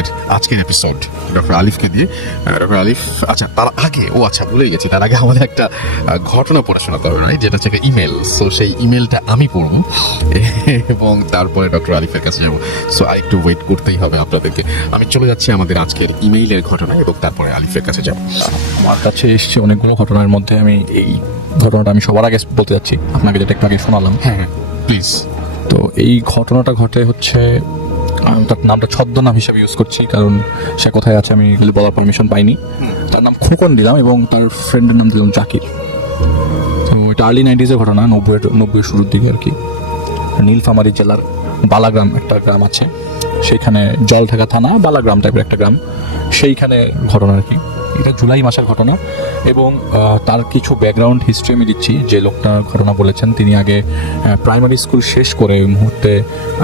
আমাদের আজকের episode doctor আলিফকে দিয়ে। ডক্টর আলিফ, আচ্ছা তার আগে ভুলেই গেছি, তার আগে আমাদের একটা ঘটনা পড়াশোনা করবে না, যেটা হচ্ছে একটা ইমেল। সো সেই ইমেলটা আমি পড়ব এবং তারপরে ডক্টর আলিফের কাছে যাবো। সো আরেকটু ওয়েট করতেই হবে আপনাদেরকে। আমি চলে যাচ্ছি আমাদের আজকের ইমেইলের ঘটনা এবং তারপরে আলিফের কাছে যাবো। আমার কাছে এসছে অনেকগুলো ঘটনার মধ্যে আমি এই ঘটনাটা আমি সবার আগে বলতে যাচ্ছি, আপনাকে যেটা একটু আগে শোনালাম। হ্যাঁ প্লিজ। তো এই ঘটনাটা ঘটে হচ্ছে, আমি তার নামটা ছদ্মনাম হিসেবে ইউজ করছি কারণ সে কোথায় আছে আমি বলার পারমিশন পাইনি। তার নাম খোকন দিলাম এবং তার ফ্রেন্ডের নাম দিলাম জাকির। তো এটা আর্লি 90s ঘটনা, 90 শুরুর দিকে আর কি। নীলফামারী জেলার বালাগ্রাম একটা গ্রাম আছে, সেইখানে জলঢাকা থানা বালাগ্রাম টাইপের একটা গ্রাম, সেইখানে ঘটনা আর কি। এটা জুলাই মাসের ঘটনা এবং তার কিছু ব্যাকগ্রাউন্ড হিস্ট্রি আমি দিচ্ছি। যে লোকটা ঘটনা বলেছেন তিনি আগে প্রাইমারি স্কুল শেষ করে ওই মুহূর্তে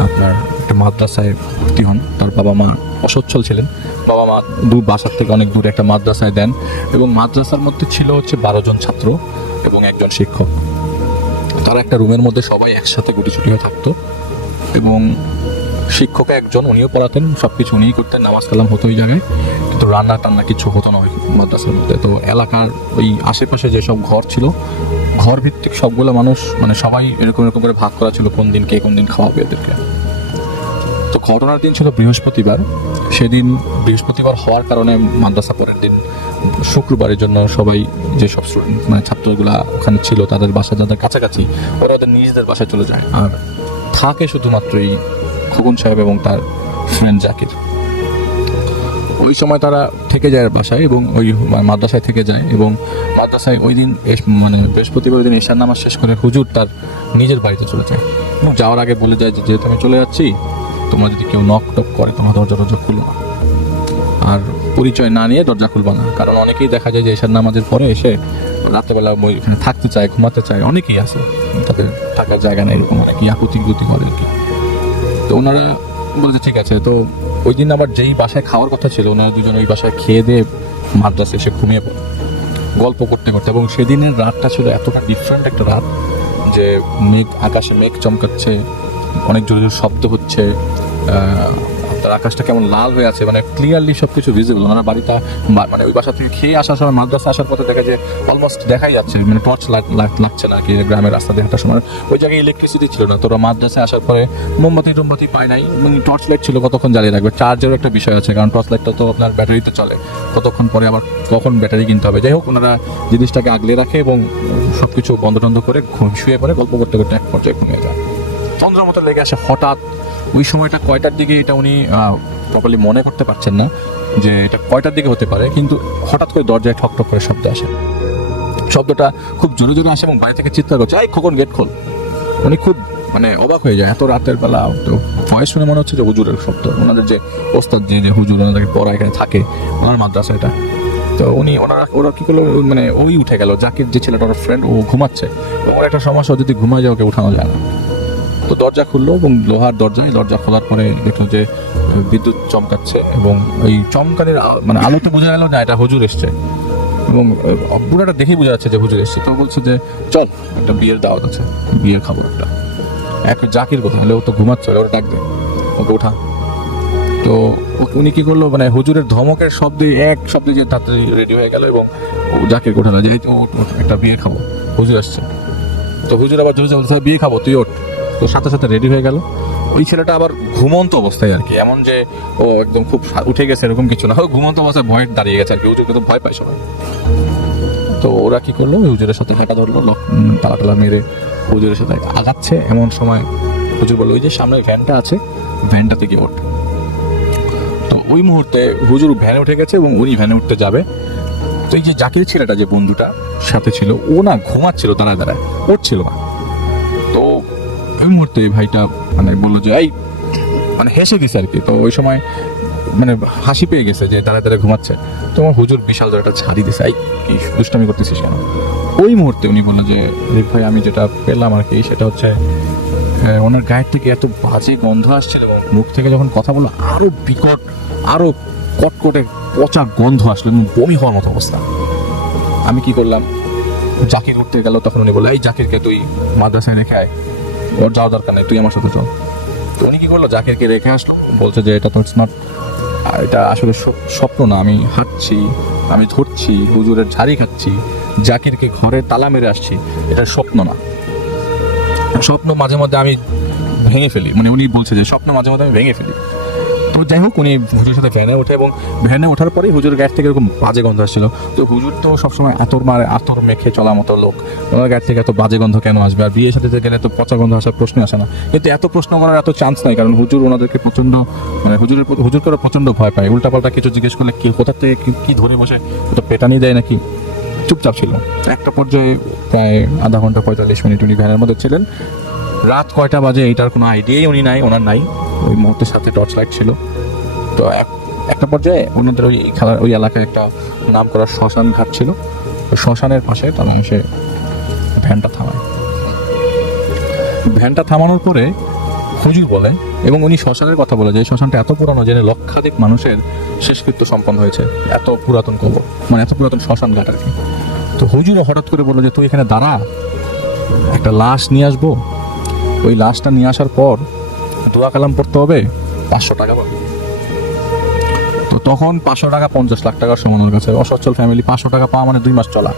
আপনার একটা মাদ্রাসায় ভর্তি হন। তার বাবা মা অসচ্ছল ছিলেন, বাবা মা বাসার থেকে অনেক দূরে একটা মাদ্রাসায় দেন এবং মাদ্রাসার মধ্যে ছিল হচ্ছে 12 জন ছাত্র এবং একজন শিক্ষক। তারা একটা রুমের মধ্যে সবাই একসাথে গুটিছুটি হয়ে থাকতো এবং শিক্ষক একজন, উনিও পড়াতেন, সব কিছু উনিই করতেন, নামাজ কালাম হতো ওই জায়গায়, কিন্তু রান্না টান্না কিছু হতো না ওই মাদ্রাসার মধ্যে। তো এলাকার ওই আশেপাশে যেসব ঘর ছিল, ঘর ভিত্তিক সবগুলো মানুষ মানে সবাই এরকম করে ভাগ করা ছিল কোন দিন কে কোন দিন খাওয়াবে এদেরকে। তো ঘটনার দিন ছিল বৃহস্পতিবার। সেদিন বৃহস্পতিবার হওয়ার কারণে মাদ্রাসা পরের দিন শুক্রবারের জন্য সবাই যেসব মানে ছাত্রগুলা ওখানে ছিল তাদের বাসা যাদের কাছাকাছি, ওরা ওদের নিজেদের বাসায় চলে যায় আর থাকে শুধুমাত্র এই খোকন সাহেব এবং তার ফ্রেন্ড জাকির। ওই সময় তারা থেকে যায় বাসায় এবং ওই মাদ্রাসায় থেকে যায় এবং মাদ্রাসায় ওই দিন মানে বৃহস্পতিবার দিন ঈশার নামাজ শেষ করে হুজুর তার নিজের বাড়িতে চলে যায় এবং যাওয়ার আগে বলে যায় যে যেহেতু আমি চলে যাচ্ছি, তোমরা যদি কেউ নক টক করে তোমার দরজা খুলো না, আর পরিচয় না নিয়ে দরজা খুলবা না। কারণ অনেকেই দেখা যায় যে ঈশার নামাজের পরে এসে রাত্রেবেলা ওইখানে থাকতে চায়, ঘুমাতে চায়, অনেকেই আছে, তাদের থাকার জায়গা নেই, এরকম অনেকেই আপত্তি করে আর কি। তো ওনারা বলেছে ঠিক আছে। তো ওই দিন আবার যেই বাসায় খাওয়ার কথা ছিল, ওনারা দুজন ওই বাসায় খেয়ে দিয়ে মাদ্রাসায় এসে ঘুমিয়ে পড়ে গল্প করতে করতে। এবং সেদিনের রাতটা ছিল এতটা ডিফারেন্ট একটা রাত যে আকাশে মেঘ চমকাচ্ছে, অনেক জোরে জোরে শব্দ হচ্ছে, তার আকাশটা কেমন লাল হয়ে আছে, মানে ক্লিয়ারলি সব কিছু ভিজিবল। ওনারা বাড়িটা মানে ওই বাসা থেকে খেয়ে আসার সময় মাদ্রাসা আসার পথে দেখা যায় অলমোস্ট দেখাই যাচ্ছে, মানে টর্চ লাগছে না আর কি। গ্রামের রাস্তা দিয়ে হাঁটার সময় ওই জায়গায় ইলেকট্রিসিটি ছিল না, তো ওরা মাদ্রাসায় আসার পরে মোমবাতি পায় নাই, মানে টর্চ লাইট ছিল, কতক্ষণ জ্বালিয়ে রাখবে। চার্জেরও একটা বিষয় আছে, কারণ টর্চ লাইটটা তো আপনার ব্যাটারিতে চলে, কতক্ষণ পরে আবার কখন ব্যাটারি কিনতে হবে। যাই হোক, ওনারা জিনিসটাকে আগলে রাখে এবং সব কিছু বন্ধ টন্ধ করে শুয়ে পড়ে গল্প করতে করতে এক পর্যায়ে ঘুমিয়ে যায়। চন্দ্র মতো লেগে আসে হঠাৎ। ওই সময়টা কয়টার দিকে এটা উনি প্রপারলি মনে করতে পারছেন না যে এটা কয়টার দিকে হতে পারে, কিন্তু হঠাৎ করে দরজায় ঠক ঠক করে শব্দ আসে। শব্দটা খুব জোরে জোরে আসে এবং বাড়ি থেকে চিৎকার করছে, এই খোকন গেট খোল। উনি খুব মানে অবাক হয়ে যায়, এত রাতের বেলা। তো ভয়েস শুনে মনে হচ্ছে যে হুজুরের শব্দ, ওনাদের যে ওস্তাদ যে হুজুর ওনাদেরকে পড়া এখানে থাকে, ওনার মাদ্রাসা এটা। তো ওরা কি করলো, মানে ওই উঠে গেল, জাকির যে ছেলেটা ওর ফ্রেন্ড, ও ঘুমাচ্ছে। ওর একটা সমস্যা, যদি ঘুমায় যায় ওকে উঠানো যায় না। তো দরজা খুললো এবং লোহার দরজা খোলার পরে দেখলো যে বিদ্যুৎ চমকাচ্ছে এবং ওই চমকানের মানে আলোতে বোঝা গেল না এটা হুজুর এসছে এবং পুরাটা দেখেই বোঝা যাচ্ছে যে হুজুর এসছে। তো বলছে যে চল, একটা বিয়ের দাওয়াত আছে, বিয়ের খাবার একটা জাকির কথা হলে, ও তো ঘুমাচ্ছে, ওরা ডাক দে, ওকে উঠা। তো উনি কি করলো, মানে হুজুরের ধমকের শব্দে এক শব্দে যে তাড়াতাড়ি রেডি হয়ে গেল এবং জাকির কোঠালো যে একটা বিয়ে খাবো, হুজুর আসছে। তো হুজুর আবার জোরে বলছে বিয়ে খাবো, তুই ওঠ। তো সাথে সাথে রেডি হয়ে গেল। ওই ছেলেটা আবার ঘুমন্ত অবস্থায় আর কি, এমন যে ও একদম খুব উঠে গেছে এরকম কিছু না, ঘুমন্ত অবস্থায় ভয় দাঁড়িয়ে গেছে আর কি। হুজুর কিন্তু ভয় পায় সবাই। তো ওরা কি করলো, হুজুরের সাথে হাঁটা ধরলো, তালা মেরে হুজুরের সাথে আগাচ্ছে। এমন সময় হুজুর বললো, ওই যে সামনে ভ্যানটা আছে, ভ্যানটা থেকে ওঠ। তো ওই মুহূর্তে হুজুর ভ্যানে উঠে গেছে এবং উনি ভ্যানে উঠতে যাবে। তো এই যে জাকির ছেলেটা যে বন্ধুটা সাথে ছিল, ও না ঘুমাচ্ছিল দাঁড়ায়, উঠছিল না। তো ওই মুহূর্তে এই ভাইটা মানে বললো যে এই, মানে হেসে গেছে আর কি। তো ওই সময় মানে হাসি পেয়ে গেছে যে দাঁড়ায় ঘুমাচ্ছে। তোমার হুজুর বিশাল একটা ঝাড়ি দিছে, এই কি দুষ্টামি করতেছিস কেন। ওই মুহূর্তে উনি বললো যে ভাই আমি যেটা পেলাম আর কি, সেটা হচ্ছে ওনার গায়ের থেকে এত বাজে গন্ধ আসছিল এবং মুখ থেকে যখন কথা বললো আরো বিকট, আরো কটকটে পচা গন্ধ আসলো এবং বমি হওয়ার মতো অবস্থা। আমি কি করলাম, জাকির উঠতে গেল, তখন উনি বললো এই জাকিরকে তুই মাদ্রাসায় রেখে আয়, ওর যাওয়ার দরকার নেই, তুই আমার সাথে চল। তো উনি কি করলো, জাকিরকে রেখে আসলো, বলছে যে এটা তো ইটস নট এটা আসলে স্বপ্ন না, আমি হাঁটছি, আমি ধরছি, হুজুরের ঝাড়ি খাচ্ছি, জাকিরকে ঘরে তালা মেরে আসছি, এটা স্বপ্ন না। স্বপ্ন মাঝে মধ্যে আমি ভেঙে ফেলি, মানে উনি বলছে যে স্বপ্ন মাঝে মধ্যে আমি ভেঙে ফেলি। তো যাই হোক, উনি হুজুরের সাথে ভ্যানে ওঠে এবং ভ্যানে ওঠার পরেই হুজুরের গাড়ি থেকে এরকম বাজে গন্ধ আসছিল। তো হুজুর তো সবসময় আতর মেখে চলা মতো লোক, ওনার গাড়ি থেকে এত বাজে গন্ধ কেন আসবে? আর বিয়ের সাথে গেলে তো পচা গন্ধ আসার প্রশ্ন আসে না। কিন্তু এত প্রশ্ন করার এত চান্স নাই, কারণ হুজুর ওনাদেরকে প্রচন্ড, মানে হুজুরকে ওরা প্রচন্ড ভয় পায়। উল্টাপাল্টা কিছু জিজ্ঞেস করলে কি কোথা থেকে কি ধরে বসে, তো পেটানি দেয় নাকি, চুপচাপ ছিল। একটা পর্যায়ে প্রায় আধা ঘন্টা 45 মিনিট উনি ভ্যানের মধ্যে ছিলেন। রাত কয়টা বাজে এইটার কোনো আইডিয়াই ওনার নাই। ওই মুহূর্তের সাথে টর্চ লাইট ছিল। তো একটা পর্যায়ে ওনাদের ওই এলাকায় একটা নাম করা শ্মশান ঘাট ছিল। ওই শ্মশানের পাশে তারা এসে ভ্যানটা থামায়। ভ্যানটা থামানোর পরে হুজুর বলে, এবং উনি শ্মশানের কথা বলে, যে শ্মশানটা এত পুরানো যে লক্ষাধিক মানুষের শেষকৃত্য সম্পন্ন হয়েছে, এত পুরাতন কবর, মানে এত পুরাতন শ্মশান ঘাট আর কি। তো হুজুরও হঠাৎ করে বললো যে তুই এখানে দাঁড়া, একটা লাশ নিয়ে আসবো, ওই লাশটা নিয়ে আসার পর দোয়া কালাম পড়তে হবে, 500 টাকা পাবে। তো তখন 500 টাকা 50 লাখ টাকার সমান ওর কাছে। অসচ্ছল ফ্যামিলি, 500 টাকা পাওয়া মানে 2 মাস চলা।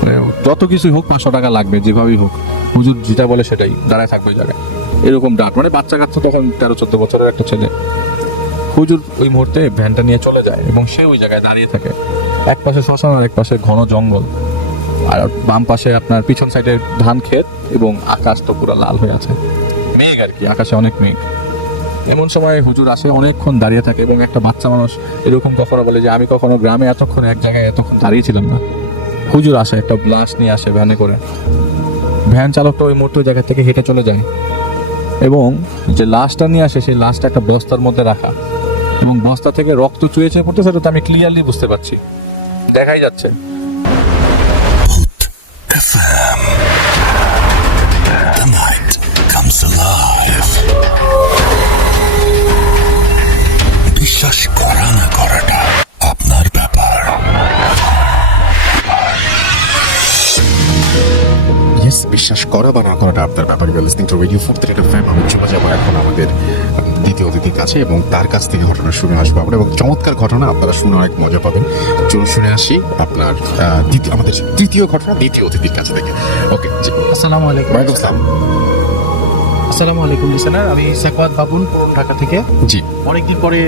মানে যত কিছুই হোক 500 টাকা লাগবে, যেভাবেই হোক। হুজুর যেটা বলে সেটাই, দাঁড়ায় থাকবে ওই জায়গায়। এরকম ডাক, মানে বাচ্চা কাচ্চা তখন 13-14 বছরের একটা ছেলে। হুজুর ওই মুহূর্তে ভ্যানটা নিয়ে চলে যায় এবং সে ওই জায়গায় দাঁড়িয়ে থাকে। এক পাশে শ্মশান আর এক পাশে ঘন জঙ্গল, আর বাম পাশে আপনার পিছন সাইডে ধান ক্ষেত, এবং আকাশ তো পুরো লাল হয়ে আছে, মেঘ আর কি, আকাশে অনেক মেঘ। এমন সময় হুজুর আসে, অনেকক্ষণ দাঁড়িয়ে থাকে, এবং একটা বাচ্চা মানুষ এরকম কখনো বলে যে আমি কখনো গ্রামে এতক্ষণ এক জায়গায় এতক্ষণ দাঁড়িয়েছিলাম না। হুজুর আসে, একটা লাশ নিয়ে আসে ভ্যানে করে। ভ্যান চালকটা ওই মুহূর্তে ওই জায়গা থেকে হেঁটে চলে যায়, এবং যে লাশটা নিয়ে আসে সেই লাশটা একটা বস্তার মধ্যে রাখা, এবং বস্তা থেকে রক্ত চুয়েছে পড়তেছে, সেটা তো আমি ক্লিয়ারলি বুঝতে পারছি, দেখাই যাচ্ছে। The night comes alive. বিশ্বাস করা না করাটা আপনার ব্যাপার। ইয়েস, বিশ্বাস করা বা না করাটা আপনার ব্যাপার। Listening to radio 4 FM। আমি চলে যাবো এখন আমাদের দ্বিতীয় অতিথির কাছে, এবং তার কাছ থেকে ঘটনা শুনে আসবো আমরা, এবং চমৎকার ঘটনা, আপনারা শুনে অনেক মজা পাবেন। চলুন শুনে আসি আপনার আমাদের তৃতীয় ঘটনা দ্বিতীয় অতিথির কাছ থেকে। ওকে, আসসালামু আলাইকুম। ওয়ালাইকুম আসসালাম। আসসালামু আলাইকুম লিসেনার, আমি সাকওয়াত বাবুল, পুরন ঢাকা থেকে। জি, অনেকদিন পরে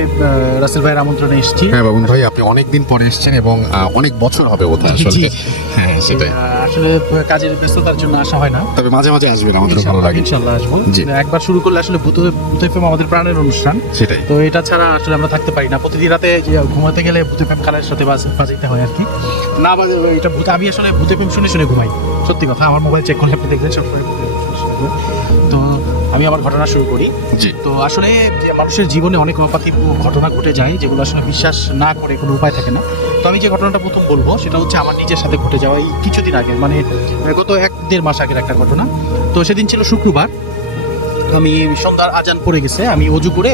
রাসেল ভাইয়ের আমন্ত্রণে এসেছি। হ্যাঁ বাবুন ভাই, আপনি অনেকদিন পরে এসেছেন, এবং অনেক বছর হবে বোধহয় আসলে। জি। হ্যাঁ সেটাই। আসলে কাজের ব্যস্ততার জন্য আসা হয় না। তবে মাঝে মাঝে আসবেন, আমাদের ভালো লাগে। ইনশাআল্লাহ আসবো। জি। একবার শুরু করলে আসলে ভূত এফএম আমাদের প্রাণের অনুষ্ঠান। সেটাই। তো এটা ছাড়া আসলে আমরা থাকতে পারি না। প্রতিদিন রাতে যে ঘুমাতে গেলে ভূত এফএম খালের সাথে বাজাইতে হয় আর কি। না বাজে এটা ভূত, আমি আসলে ভূত এফএম শুনে শুনে ঘুমাই, সত্যি কথা। আমার মোবাইল চেক করলে আপনি দেখবেন সবসময় ভূত FM শুনে। তো আমি আমার ঘটনা শুরু করি। জি। তো আসলে যে মানুষের জীবনে অনেক অপাতি ঘটনা ঘটে যায়, যেগুলো আসলে বিশ্বাস না করে কোনো উপায় থাকে না। তো আমি যে ঘটনাটা প্রথম বলবো সেটা হচ্ছে আমার নিজের সাথে ঘটে যাওয়া এই কিছুদিন আগে, মানে গত 1-1.5 মাস আগের একটা ঘটনা। তো সেদিন ছিল শুক্রবার। আমি সন্ধ্যার আজান পড়ে গেছে, আমি অজু করে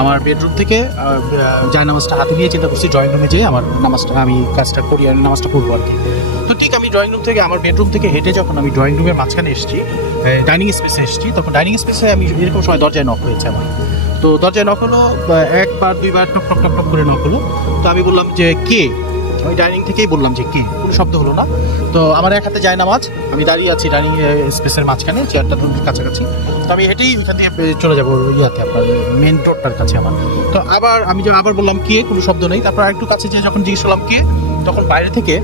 আমার বেডরুম থেকে জায়নামাজটা হাতে নিয়ে চিন্তা করছি ড্রয়িং রুমে যেয়ে আমার নামাজটা, আমি কাজটা করি আর নামাজটা পড়বো আর কি। তো ঠিক আমি ড্রয়িং রুম থেকে, আমার বেডরুম থেকে হেঁটে যখন আমি ড্রয়িং রুমের মাঝখানে এসেছি, ডাইনিং স্পেসে এসেছি, তখন ডাইনিং স্পেসে আমি এরকম সময় দরজায় নক হয়েছে আমার। তো দরজায় নক হলো, 1-2বার টক টক টক টক করে নক হলো। তো আমি বললাম যে কে, আমি ডাইনিং থেকেই বললাম যে কে, কোনো শব্দ হলো না। তো আমার এক হাতে জায়নামাজ, আমি দাঁড়িয়ে আছি ডাইনিং স্পেসের মাঝখানে, চেয়ারটা কাছাকাছি। তো আমি হেঁটেই ওইখান দিয়ে চলে যাবো ইয়াতে, আপনার মেন ডোরটার কাছে আমার। তো আমি আবার বললাম কে, কোনো শব্দ নেই। তারপর আরেকটু কাছে যেয়ে যখন জিজ্ঞেস করলাম কে, তখন বাইরে থেকে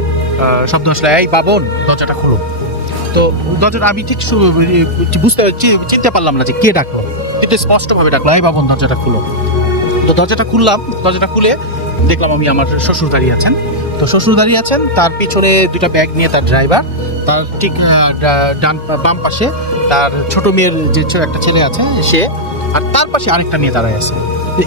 শব্দ আসলে, এই বাবন দরজাটা খুলো। তো দরজাটা আমি ঠিক চিনতে পারলাম না যে কে ডাকলো, কিন্তু স্পষ্টভাবে ডাকলো, এই বাবন দরজাটা খুলো। তো দরজাটা খুললাম, দরজাটা খুলে দেখলাম আমি আমার শ্বশুর দাঁড়িয়ে আছেন। তো শ্বশুর দাঁড়িয়ে আছেন, তার পিছনে 2টা ব্যাগ নিয়ে তার ড্রাইভার, তার ঠিক বাম পাশে তার ছোট মেয়ের যে একটা ছেলে আছে সে, আর তার পাশে আরেকটা মেয়ে দাঁড়ায় আছে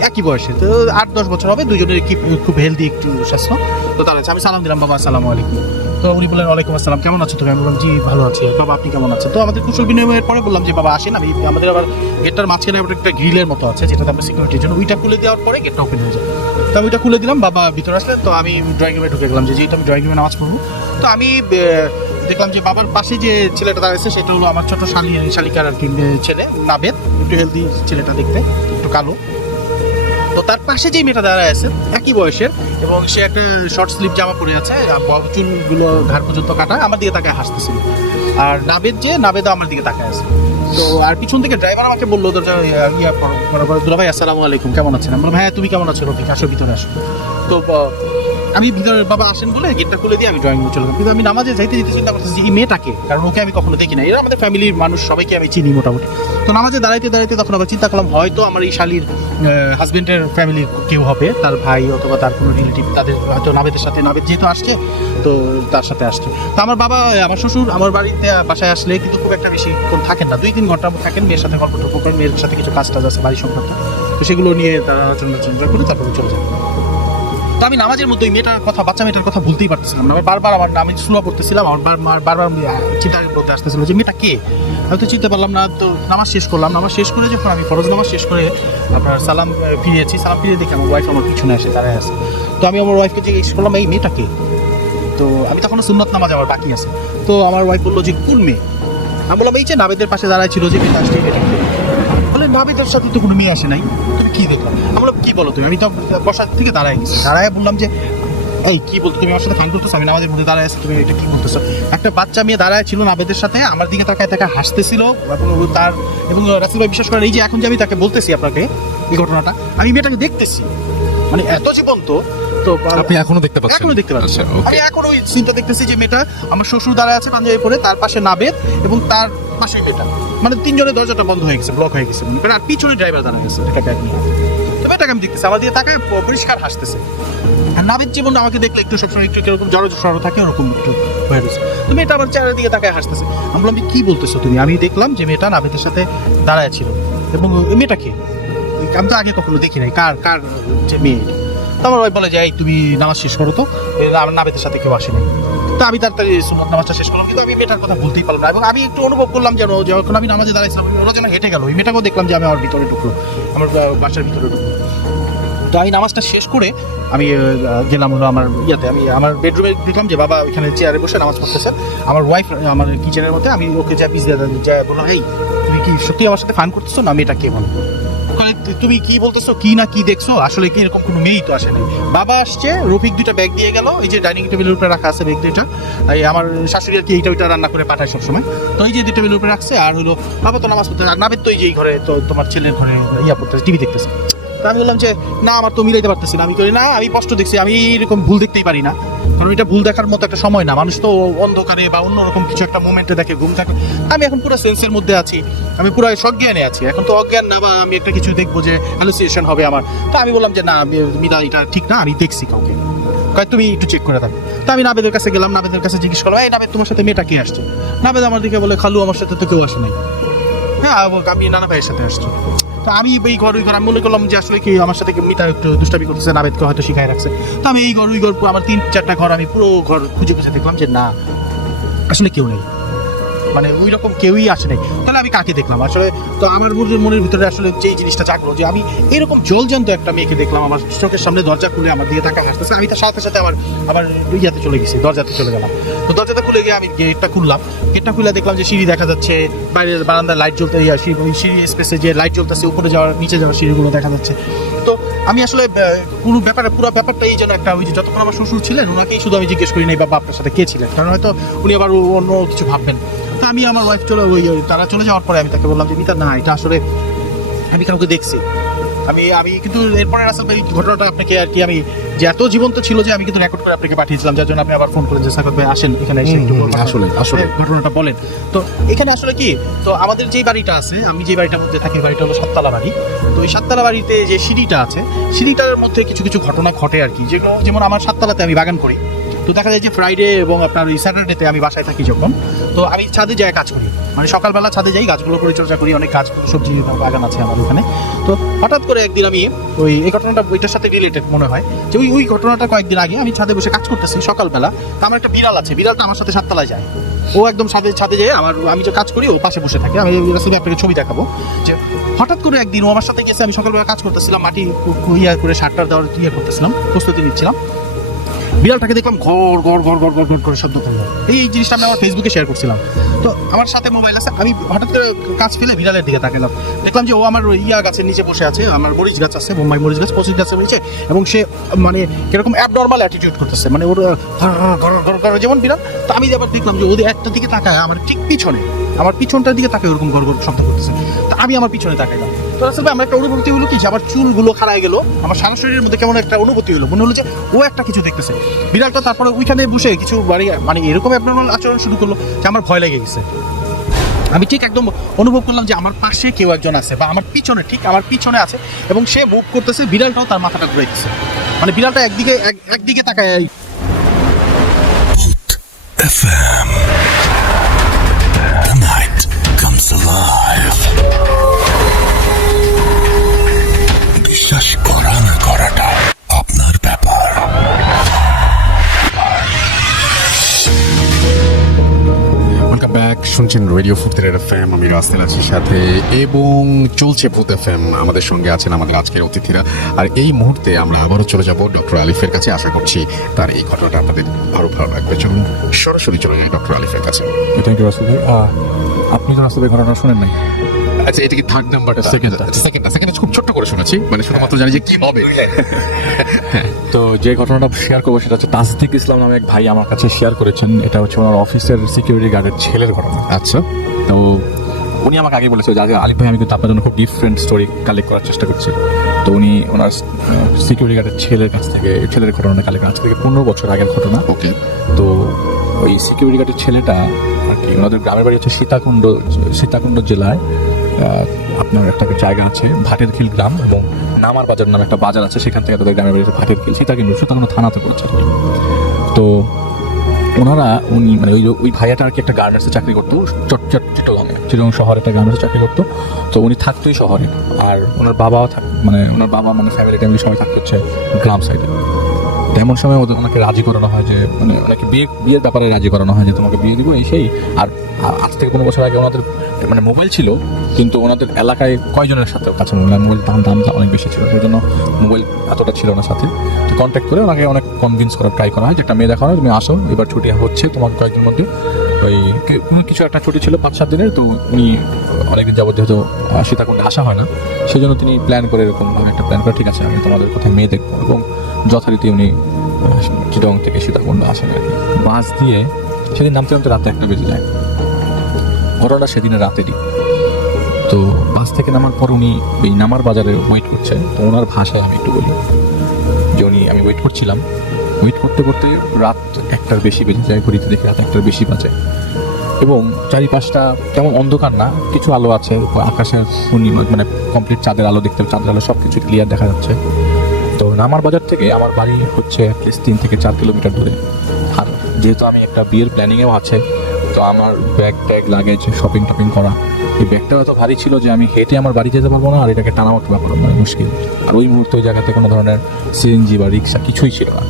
একই বয়সে। তো 8-10 বছর হবে, দুজনের খুব হেলদি একটু স্বাস্থ্য। তো দাঁড়াচ্ছে, আমি সালাম দিলাম, বাবা আসসালামু আলাইকুম। তো উনি বললেন ওয়ালাইকুম আসসালাম, কেমন আছো তুমি? আমি বললাম জি ভালো আছি। বাবা আপনি কেমন আছেন? তো আমাদের কুশল বিনিময়ের পরে বললাম যে বাবা আসেন, আমাদের আবার গেটটার মাঝখানে আবার একটা গ্রিলের মতো আছে, যেটাতে আমরা সিকিউরিটির জন্য, ওইটা খুলে দেওয়ার পরে গেটটা ওপেন হয়ে যায়। তো আমি ওইটা খুলে দিলাম, বাবা ভিতরে আসলে। তো আমি ড্রয়িং রুমে ঢুকে গেলাম, যে যেহেতু আমি ড্রয়িং রুমে নামাজ পড়বো। তো আমি দেখলাম যে বাবার পাশে যে ছেলেটা দাঁড়িয়েছে সেটা হলো আমার ছোট শালিকার আর কি ছেলে, নাবেদ, একটু হেলদি ছেলেটা দেখতে, একটু কালো। তো তার পাশে যেই মেয়েটা দাঁড়ায় আছে একই বয়সের, এবং সে একটা শর্ট স্লিভ জামা পরে আছে, চুলগুলো ঘাড় পর্যন্ত কাটা, আমার দিকে তাকায় হাসতেছিল। আর নাবেদও আমার দিকে তাকায় আছে। তো আর পিছন থেকে ড্রাইভার আমাকে বললো দুলাভাই আসসালামু আলাইকুম, কেমন আছেন? আমি বললাম হ্যাঁ, তুমি কেমন আছো রফিক, আসো ভিতরে আসো। তো আমি ভিতরে বাবা আসেন বলে গেটটা খুলে দিয়ে আমি ড্রয়িং রুমে চলে গেলাম। কিন্তু আমি নামাজে যাইতে চিন্তা করতেছি এই মেয়েটাকে, কারণ ওকে আমি কখনো দেখি না, এরা আমাদের ফ্যামিলির মানুষ, সবাইকে আমি চিনি মোটামুটি। তো নামাজে দাঁড়াইতে তখন আবার চিন্তা করলাম হয়তো আমার এই শালির হাজবেন্ডের ফ্যামিলির কেউ হবে, তার ভাই অথবা তার কোনো রিলেটিভ, তাদের হয়তো নাবেদ যেহেতু আসছে তো তার সাথে আসছে। তো আমার বাবা, আমার শ্বশুর আমার বাসায় আসলে কিন্তু খুব একটা বেশিক্ষণ থাকেন না, 2-3 ঘন্টার মতো থাকেন, মেয়ের সাথে গল্প টল্প করেন, মেয়ের সাথে কিছু কাজ টাজ আছে বাড়ি সংক্রান্ত, তো সেগুলো নিয়ে তারা আলোচনা করে তারপরে চলে যায়। তো আমি নামাজের মধ্যে ওই বাচ্চা মেয়েটার কথা ভুলতেই পারতেছিলাম না। বারবার আমি স্লো করতেছিলাম, আমার বারবার চিন্তা করতে আসতেছিল যে মেয়েটা কে। আমি তো চিনতে পারলাম না। তো নামাজ শেষ করলাম, নামাজ শেষ করে যখন আমি ফরজ নামাজ শেষ করে আপনার সালাম ফিরে দেখে আমার ওয়াইফ আমার পিছনে এসে দাঁড়ায় আছে। তো আমি আমার ওয়াইফকে জিজ্ঞেস করলাম এই মেয়েটা কে। তো আমি তখনও সুন্নাত নামাজ আমার বাকি আছে। তো আমার ওয়াইফ বললো যে কোন মেয়ে? আমি বললাম এই যে নাবেদের পাশে দাঁড়ায় ছিল যে মেয়েটা আসছে, মেয়েটা বলে নাবেদের সাথে তো কোনো মেয়ে আসে নাই, তুমি কি দেখলাম? আমি বললাম কি বলো তুমি? আমি তো বসার থেকে দাঁড়ায় বললাম যে এই কি বলতো, তুমি আমার সাথে ফান করতেছো? আমি নামাজের মধ্যে দাঁড়ায় আছি, তুমি এটা কি বলতেছো? একটা বাচ্চা মেয়ে দাঁড়ায় ছিল নাবেদের সাথে, আমার দিকে তাকায় হাসতেছিল। এবং রাসেল ভাই বিশ্বাস করেন, এই যে এখন যে আমি তাকে বলতেছি আপনাকে এই ঘটনাটা, আমি মেয়েটাকে দেখতেছি, মানে এত জীবন্ত। তো আপনি এখনো দেখতে পাচ্ছেন? এখনো দেখতে পাচ্ছি। আচ্ছা, okay. আমি এখন ওই সিনটা দেখতেছি যে মেয়েটা, আমার শ্বশুর দাঁড়ায় আছে পাঞ্জাবি পরে, তার পাশে নাবেদ এবং তার পাশে মেয়েটা, মানে তিনজনের দরজাটা বন্ধ হয়ে গেছে, ব্লক হয়ে গেছে, আর পিছনে ড্রাইভার দাঁড়ায় গেছে। তো মেয়েটাকে আমি দেখতেছি, আমার দিয়ে তাকায় পরিষ্কার হাসতেছে। আর নাবেদ যেমন আমাকে দেখলে একটু সবসময় একটু কিরকম জড়ো থাকে, ওরকম একটু হয়ে গেছে। তো মেয়েটা আমার চারিদিকে তাকায় হাসতেছে। আমি বললাম কি বলতেছো তুমি? আমি দেখলাম যে মেয়েটা নাবেদের সাথে দাঁড়ায় ছিল, এবং মেয়েটাকে আমি তো আগে কখনো দেখি নাই, কার যে মেয়ে। তো আমার ভাই বলে যে এই তুমি নামাজ শেষ করো, তো আমার নাবেদের সাথে কেউ আসেনি। তো আমি তাড়াতাড়ি সুন্নাত নামাজটা শেষ করলাম, কিন্তু আমি মেয়েটার কথা বলতেই পারলাম না। এবং আমি একটু অনুভব করলাম যেন যখন আমি নামাজে দাঁড়াইছিলাম ওরা যেন হেঁটে গেল, ওই মেয়েটাকেও দেখলাম যে আমি আমার ভিতরে ঢুকলো, আমার বাসার ভিতরে ঢুকলো। তো আমি নামাজটা শেষ করে আমি গেলাম হলো আমার আমি আমার বেডরুমে দেখলাম যে বাবা ওইখানে চেয়ারে বসে নামাজ পড়তেছে। আমার ওয়াইফ আমার কিচেনের মধ্যে, আমি ওকে যা পিস দিয়ে বললাম এই তুমি কি সত্যি আমার সাথে ফান করতেছো না? মেয়েটা কে বলো? তুমি কি বলতেছো, কি না কি দেখছো? আসলে কি এরকম কোনো মেয়েই তো আসে নাই। বাবা আসছে, রফিক 2টা ব্যাগ দিয়ে গেল, এই যে ডাইনিং টেবিলের উপরে রাখা আছে ব্যাগ 2টা, এই আমার শাশুড়ি আর কি এইটা ওইটা রান্না করে পাঠায় সবসময়। তো এই যে 2 টেবিলের উপরে রাখছে, আর হলো বাবা তো নামাজ পড়তে, আর নাবেদ তো এই যে এই ঘরে, তো তোমার ছেলের ঘরে পড়তেছে, টিভি দেখতেছে। তো আমি বললাম যে না, আমার তো মিলাইতে পারতেছি না। আমি করি না, আমি স্পষ্ট দেখছি, আমি এরকম ভুল দেখতেই পারি না, কারণ এটা ভুল দেখার মতো একটা সময় না। মানুষ তো অন্ধকারে বা অন্যরকম কিছু একটা মোমেন্টে দেখে ঘুম থাকে। আমি এখন পুরো সেন্সের মধ্যে আছি, আমি পুরো সজ্ঞানে আছি, এখন তো অজ্ঞান না, বা আমি একটা কিছু দেখবো যে হ্যালুসিনেশন হবে আমার। তো আমি বললাম যে না মিলা, এটা ঠিক না, আমি দেখছি কাউকে, তুমি একটু চেক করে থাকো। তো আমি নাবেদের কাছে গেলাম, নাবেদের কাছে জিজ্ঞেস করলাম এই নাবেদ তোমার সাথে মেয়েটা কে আসছে? নাবেদ আমার দিকে বলে খালু আমার সাথে তো কেউ আসে নাই। হ্যাঁ, আমি নানা ভাইয়ের সাথে আসছি। তো আমি এই ঘর ওই ঘর, আমি মনে করলাম যে আসলে কি আমার সাথে মিতা একটু দুষ্টামি করতেছে, নাবেদকে হয়তো শিখাই রাখছে। তো আমি এই ঘর ওই ঘর, আমার 3-4টা ঘর আমি পুরো ঘর খুঁজে দেখলাম যে না, আসলে কেউ নেই, মানে ওই রকম কেউই আসে নাই। তাহলে আমি কাকে দেখলাম আসলে? তো আমার মনের ভিতরে আসলে যেই জিনিসটা জাগলো যে আমি এরকম জলজান্ত একটা মেয়েকে দেখলাম আমার চোখের সামনে, দরজা খুলে আমার দিয়ে তাকায় আসতেছে। আমি তার সাথে সাথে আমার ইয়াতে চলে গেছি, দরজাতে চলে গেলাম। তো দরজাটা খুলে গিয়ে আমি গেটটা খুললাম, গেটটা খুলে দেখলাম যে সিঁড়ি দেখা যাচ্ছে, বাইরের বারান্দায় লাইট জ্বলতে, ওই সিঁড়ি স্পেসে যে লাইট জ্বলতেছে, উপরে যাওয়ার নিচে যাওয়ার সিঁড়িগুলো দেখা যাচ্ছে। তো আমি আসলে পুরো ব্যাপারটা এই যেন একটা, ওই যে যতক্ষণ আমার শ্বশুর ছিলেন ওনাকেই শুধু আমি জিজ্ঞেস করি নাই বাবা আপনার সাথে কে ছিলেন, কারণ হয়তো উনি আবার অন্য কিছু ভাববেন। তো আমি আমার ওয়াইফ তারা চলে যাওয়ার পরে আমি তাকে বললাম যে মিতা না, এটা আসলে আমি কাউকে দেখছি। আমি কিন্তু এরপরে রাসেল ভাই ঘটনাটা আপনাকে আর কি, আমি যে এত জীবন্ত ছিল যে আমি কিন্তু রেকর্ড করে আপনাকে পাঠিয়েছিলাম, যার জন্য আপনি আবার ফোন করেন যে সাকত ভাই আসেন এখানে এসে একটু আসলে ঘটনাটা বলেন। তো এখানে আসলে কি, তো আমাদের যেই বাড়িটা আছে, আমি যে বাড়িটার মধ্যে থাকি, বাড়িটা হলো 7তলা বাড়ি। তো এই 7তলা বাড়িতে যে সিঁড়িটা আছে, সিঁড়িটার মধ্যে কিছু কিছু ঘটনা ঘটে আর কি, যেগুলো যেমন আমার 7তলাতে আমি বাগান করি। তো দেখা যায় যে ফ্রাইডে এবং আপনার ওই স্যাটারডেতে আমি বাসায় থাকি যখন, তো আমি ছাদে যাই কাজ করি, মানে সকালবেলা ছাদে যাই, গাছগুলো পরিচর্যা করি, অনেক গাছ সবজি বাগান আছে আমার ওখানে। তো হঠাৎ করে একদিন আমি এই ঘটনাটা ওইটার সাথে রিলেটেড মনে হয় যে ওই ঘটনাটা কয়েকদিন আগে আমি ছাদে বসে কাজ করতেছি সকালবেলা। তো আমার একটা বিড়াল আছে, বিড়ালটা আমার সাথে 7তলায় যায়, ও একদম ছাদে যায়, আমি যে কাজ করি ও পাশে বসে থাকে। আমি আপনাকে ছবি দেখাবো যে হঠাৎ করে একদিন ও আমার সাথে গেছে, আমি সকালবেলা কাজ করতেছিলাম, মাটি করে সারটার দেওয়ার করতেছিলাম, প্রস্তুতি নিচ্ছিলাম। বিড়ালটাকে দেখলাম ঘর ঘর ঘর ঘর ঘর ঘর করে শব্দ করলো। এই জিনিসটা আমি আমার ফেসবুকে শেয়ার করছিলাম। তো আমার সাথে মোবাইল আছে, আমি হঠাৎ করে কাজ ফেলে বিড়ালের দিকে তাকালাম, দেখলাম যে ও আমার ইয়া গাছের নিচে বসে আছে, আমার মরিচ গাছ আছে, বোম্বাই মরিচ গাছ, পঁচিশ গাছের নিচে, এবং সে মানে কিরকম অ্যাবনর্মাল অ্যাটিটিউড করতেছে, মানে ওর যেমন বিড়াল। তো আমি আবার দেখলাম যে ওদের একটা দিকে তাকায় আমার ঠিক পিছনে, আমার পিছনটার দিকে তাকায় ওরকম গড় গড় শব্দ করতেছে। তো আমি আমার পিছনে তাকাইলাম, তো আসলে আমার একটা অনুভূতি হলো কি যে আমার চুলগুলো খাড়ায় গেল, আমার সারা শরীরের মধ্যে কেমন একটা অনুভূতি হলো, মনে হলো যে ও একটা কিছু দেখতেছে। বিড়ালটা তারপরে ওইখানে বসে কিছু মানে এরকম অ্যাবনর্মাল আচরণ শুরু করলো যে আমার ভয় লেগে গেছে। আমি ঠিক একদম অনুভব করলাম যে আমার পাশে কেউ একজন আছে, বা আমার পিছনে, ঠিক আমার পিছনে আছে, এবং সে মুভ করতেছে, বিড়ালটাও তার মাথাটা ঘুরাইতেছে, মানে বিড়ালটা একদিকে তাকায়। FM. The night comes alive. বিশ্বাস করা না করাটা আপনার ব্যাপার। ওয়েলকাম ব্যাক, শুনছেন রেডিও ফুর্তির এফএম, আমি রাস্তেল আছি সাথে, এবং চলছে ভূত এফএম। আমাদের সঙ্গে আছেন আমাদের আজকের অতিথিরা। আর এই মুহূর্তে আমরা আবারও চলে যাব ডক্টর আলিফের কাছে। আশা করছি তার এই ঘটনাটা আপনাদের আরও ভালো লাগবে। চলুন সরাসরি চলে যাই ডক্টর আলিফের কাছে। থ্যাংক ইউ রাসেল ভাই। আপনি তো রাসেল ভাই ঘটনা শোনেন নাই? আচ্ছা, এটা কি থার্ড নাম্বারটা? সেকেন্ডটা খুব ছোট্ট করে শুনেছি, মানে শুধুমাত্র জানি যে কি হবে। তো যে ঘটনাটা শেয়ার করবো সেটা হচ্ছে তাসদিক ইসলাম নামে এক ভাই আমার কাছে শেয়ার করেছেন। এটা হচ্ছে ওনার অফিসের সিকিউরিটি গার্ডের ছেলের ঘটনা। আচ্ছা, তো উনি আমাকে আগে বলেছে যে আলিফ ভাই, আমি কিন্তু আপনার জন্য খুব ডিফারেন্ট স্টোরি কালেক্ট করার চেষ্টা করছি। তো উনি ওনার সিকিউরিটি গার্ডের ছেলের কাছ থেকে, ছেলের ঘটনা কালেক্ট, আজ থেকে 15 বছর আগের ঘটনা। ওকে। তো ওই সিকিউরিটি গার্ডের ছেলেটা আর কি, ওনাদের গ্রামের বাড়ি হচ্ছে সীতাকুণ্ড জেলায়। আপনার একটা জায়গা আছে ভাটের খিল গ্রাম, এবং নামার বাজার নামে একটা বাজার আছে, সেখান থেকে তাদের গ্রামের বাড়ি ভাটের খিল, সীতাকুণ্ড থানাতে পড়েছে। তো উনি মানে ওই ভাইয়াটা আর কি একটা গার্মেন্টসে চাকরি করতো চিটগাং শহরে, একটা গার্মেন্টসে চাকরি করতো। তো উনি থাকতোই শহরে, আর ওনার বাবা মানে ফ্যামিলি টাইমলি সবাই থাকতে হচ্ছে গ্রাম সাইডে। তেমন সময় ওনাকে রাজি করানো হয় যে, মানে ওনাকে বিয়ের ব্যাপারে রাজি করানো হয় যে তোমাকে বিয়ে দিব এই সেই। আর আজ থেকে 15 বছর আগে ওনাদের মানে মোবাইল ছিল, কিন্তু ওনাদের এলাকায় কয়জনের সাথে কাছে মোবাইল দামটা অনেক বেশি ছিল, সেই জন্য মোবাইল এতটা ছিল না সাথে। তো কন্ট্যাক্ট করে ওনাকে অনেক কনভিন্স করার ট্রাই করা হয় যে একটা মেয়ে দেখানো, তুমি আসো, এবার ছুটি হচ্ছে তোমার কয়েকদিন মধ্যে। ওই কিছু একটা ছুটি ছিল 5-7 দিনের। তো উনি অনেকদিন যাবত যেহেতু সীতাকুণ্ডে আসা হয় না, সেই জন্য তিনি প্ল্যান করে এরকম একটা প্ল্যান করে, ঠিক আছে আমি তোমাদের কোথায় মেয়ে দেখবো। এবং যথারীতি উনি চিটগাং থেকে সীতাকুণ্ড আসেন আর কি বাস দিয়ে। সেদিন নামতে নামতে রাতে 1টা বেজে যায়। ঘটনাটা সেদিনের রাতেরই। তো বাস থেকে নামার পর উনি এই নামার বাজারে ওয়েট করছে। তো ওনার ভাষায় আমি একটু বলি যে আমি ওয়েট করছিলাম, ওয়েট করতে করতে রাত 1টার বেশি বেজে যায়। ঘড়িতে দেখে রাত 1টার বেশি বাজে, এবং চারিপাশটা তেমন অন্ধকার না, কিছু আলো আছে, আকাশের মানে কমপ্লিট চাঁদের আলো দেখতে, চাঁদের আলো সব কিছু ক্লিয়ার দেখা যাচ্ছে। তো নামার বাজার থেকে আমার বাড়ি হচ্ছে অ্যাটলিস্ট 3 থেকে 4 কিলোমিটার দূরে। আর যেহেতু আমি একটা বিয়ের প্ল্যানিংয়েও আছে, তো আমার bag tag luggage shopping topping করা, এই ব্যাগটাও এত ভারী ছিল যে আমি হেঁটে আমার বাড়ি যেতে পারবো না, আর এটাকে টানাও একটা ব্যাপার মানে মুশকিল। আর ওই মুহূর্তে ওই জায়গাতে কোনো ধরনের সিএনজি বা রিক্সা কিছুই ছিল না।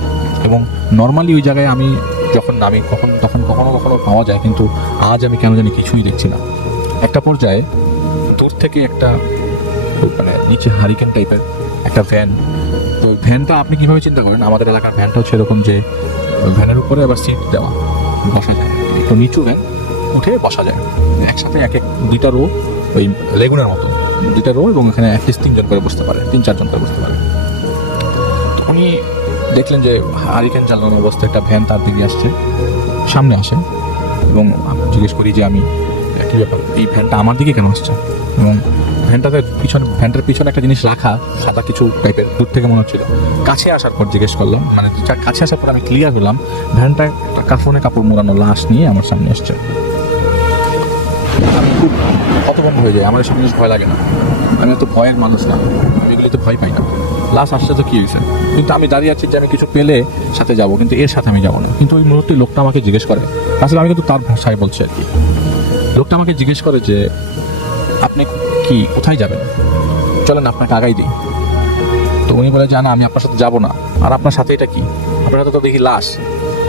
এবং নর্মালি ওই জায়গায় আমি যখন নামি তখন কখনো পাওয়া যায়, কিন্তু আজ আমি কেন জানি কিছুই দেখছি না। একটা পর্যায়ে দূর থেকে একটা মানে নিচে হারিকেন টাইপের একটা ভ্যান। তো ভ্যানটা আপনি কীভাবে চিন্তা করেন, আমাদের এলাকার ভ্যানটা হচ্ছে এরকম যে ভ্যানের উপরে আবার সিট দেওয়া, বসা যায়, একটু নিচু ভ্যান, উঠে বসা যায় একসাথে, 2টা রো, ওই লেগুনের মতো 2টা রো, এবং এখানে অ্যাটলিস্ট 3 জন করে বসতে পারে, 3-4 জন করে বসতে পারে। উনি দেখলেন যে হারিকেন চালানো অবস্থায় একটা ভ্যান তার দিকে আসছে, সামনে আসে, এবং জিজ্ঞেস করি যে আমি কী ব্যাপার, এই ভ্যানটা আমার দিকে কেন আসছে। এবং ভ্যানটার পিছনে একটা জিনিস রাখা, সাদা কিছু টাইপের, দূর থেকে মনে হচ্ছিল। কাছে আসার পর জিজ্ঞেস করলাম, মানে কাছে আসার পর আমি ক্লিয়ার হলাম ভ্যানটা একটা কাপড় মোড়ানো লাশ নিয়ে আমার সামনে এসছে। আমি খুব হতভম্ব হয়ে যাই, আমার এসব জিনিস ভয় লাগে না, আমি এত ভয়ের মানুষ না, আমি এগুলিতে ভয় পাই না। লাশ আসছে তো কী হয়েছে, কিন্তু আমি দাঁড়িয়ে আছি যে আমি কিছু পেলে সাথে যাব, কিন্তু এর সাথে আমি যাবো না। কিন্তু ওই মুহূর্তে লোকটা আমাকে জিজ্ঞেস করে, আসলে আমি কিন্তু তার ভাষায় বলছি আর কি, লোকটা আমাকে জিজ্ঞেস করে যে আপনি কি কোথায় যাবেন, চলেন আপনাকে আগাই দিই। তো উনি বলে যে না, আমি আপনার সাথে যাবো না। আর আপনার সাথে এটা কি, আপনার সাথে তো দেখি লাশ।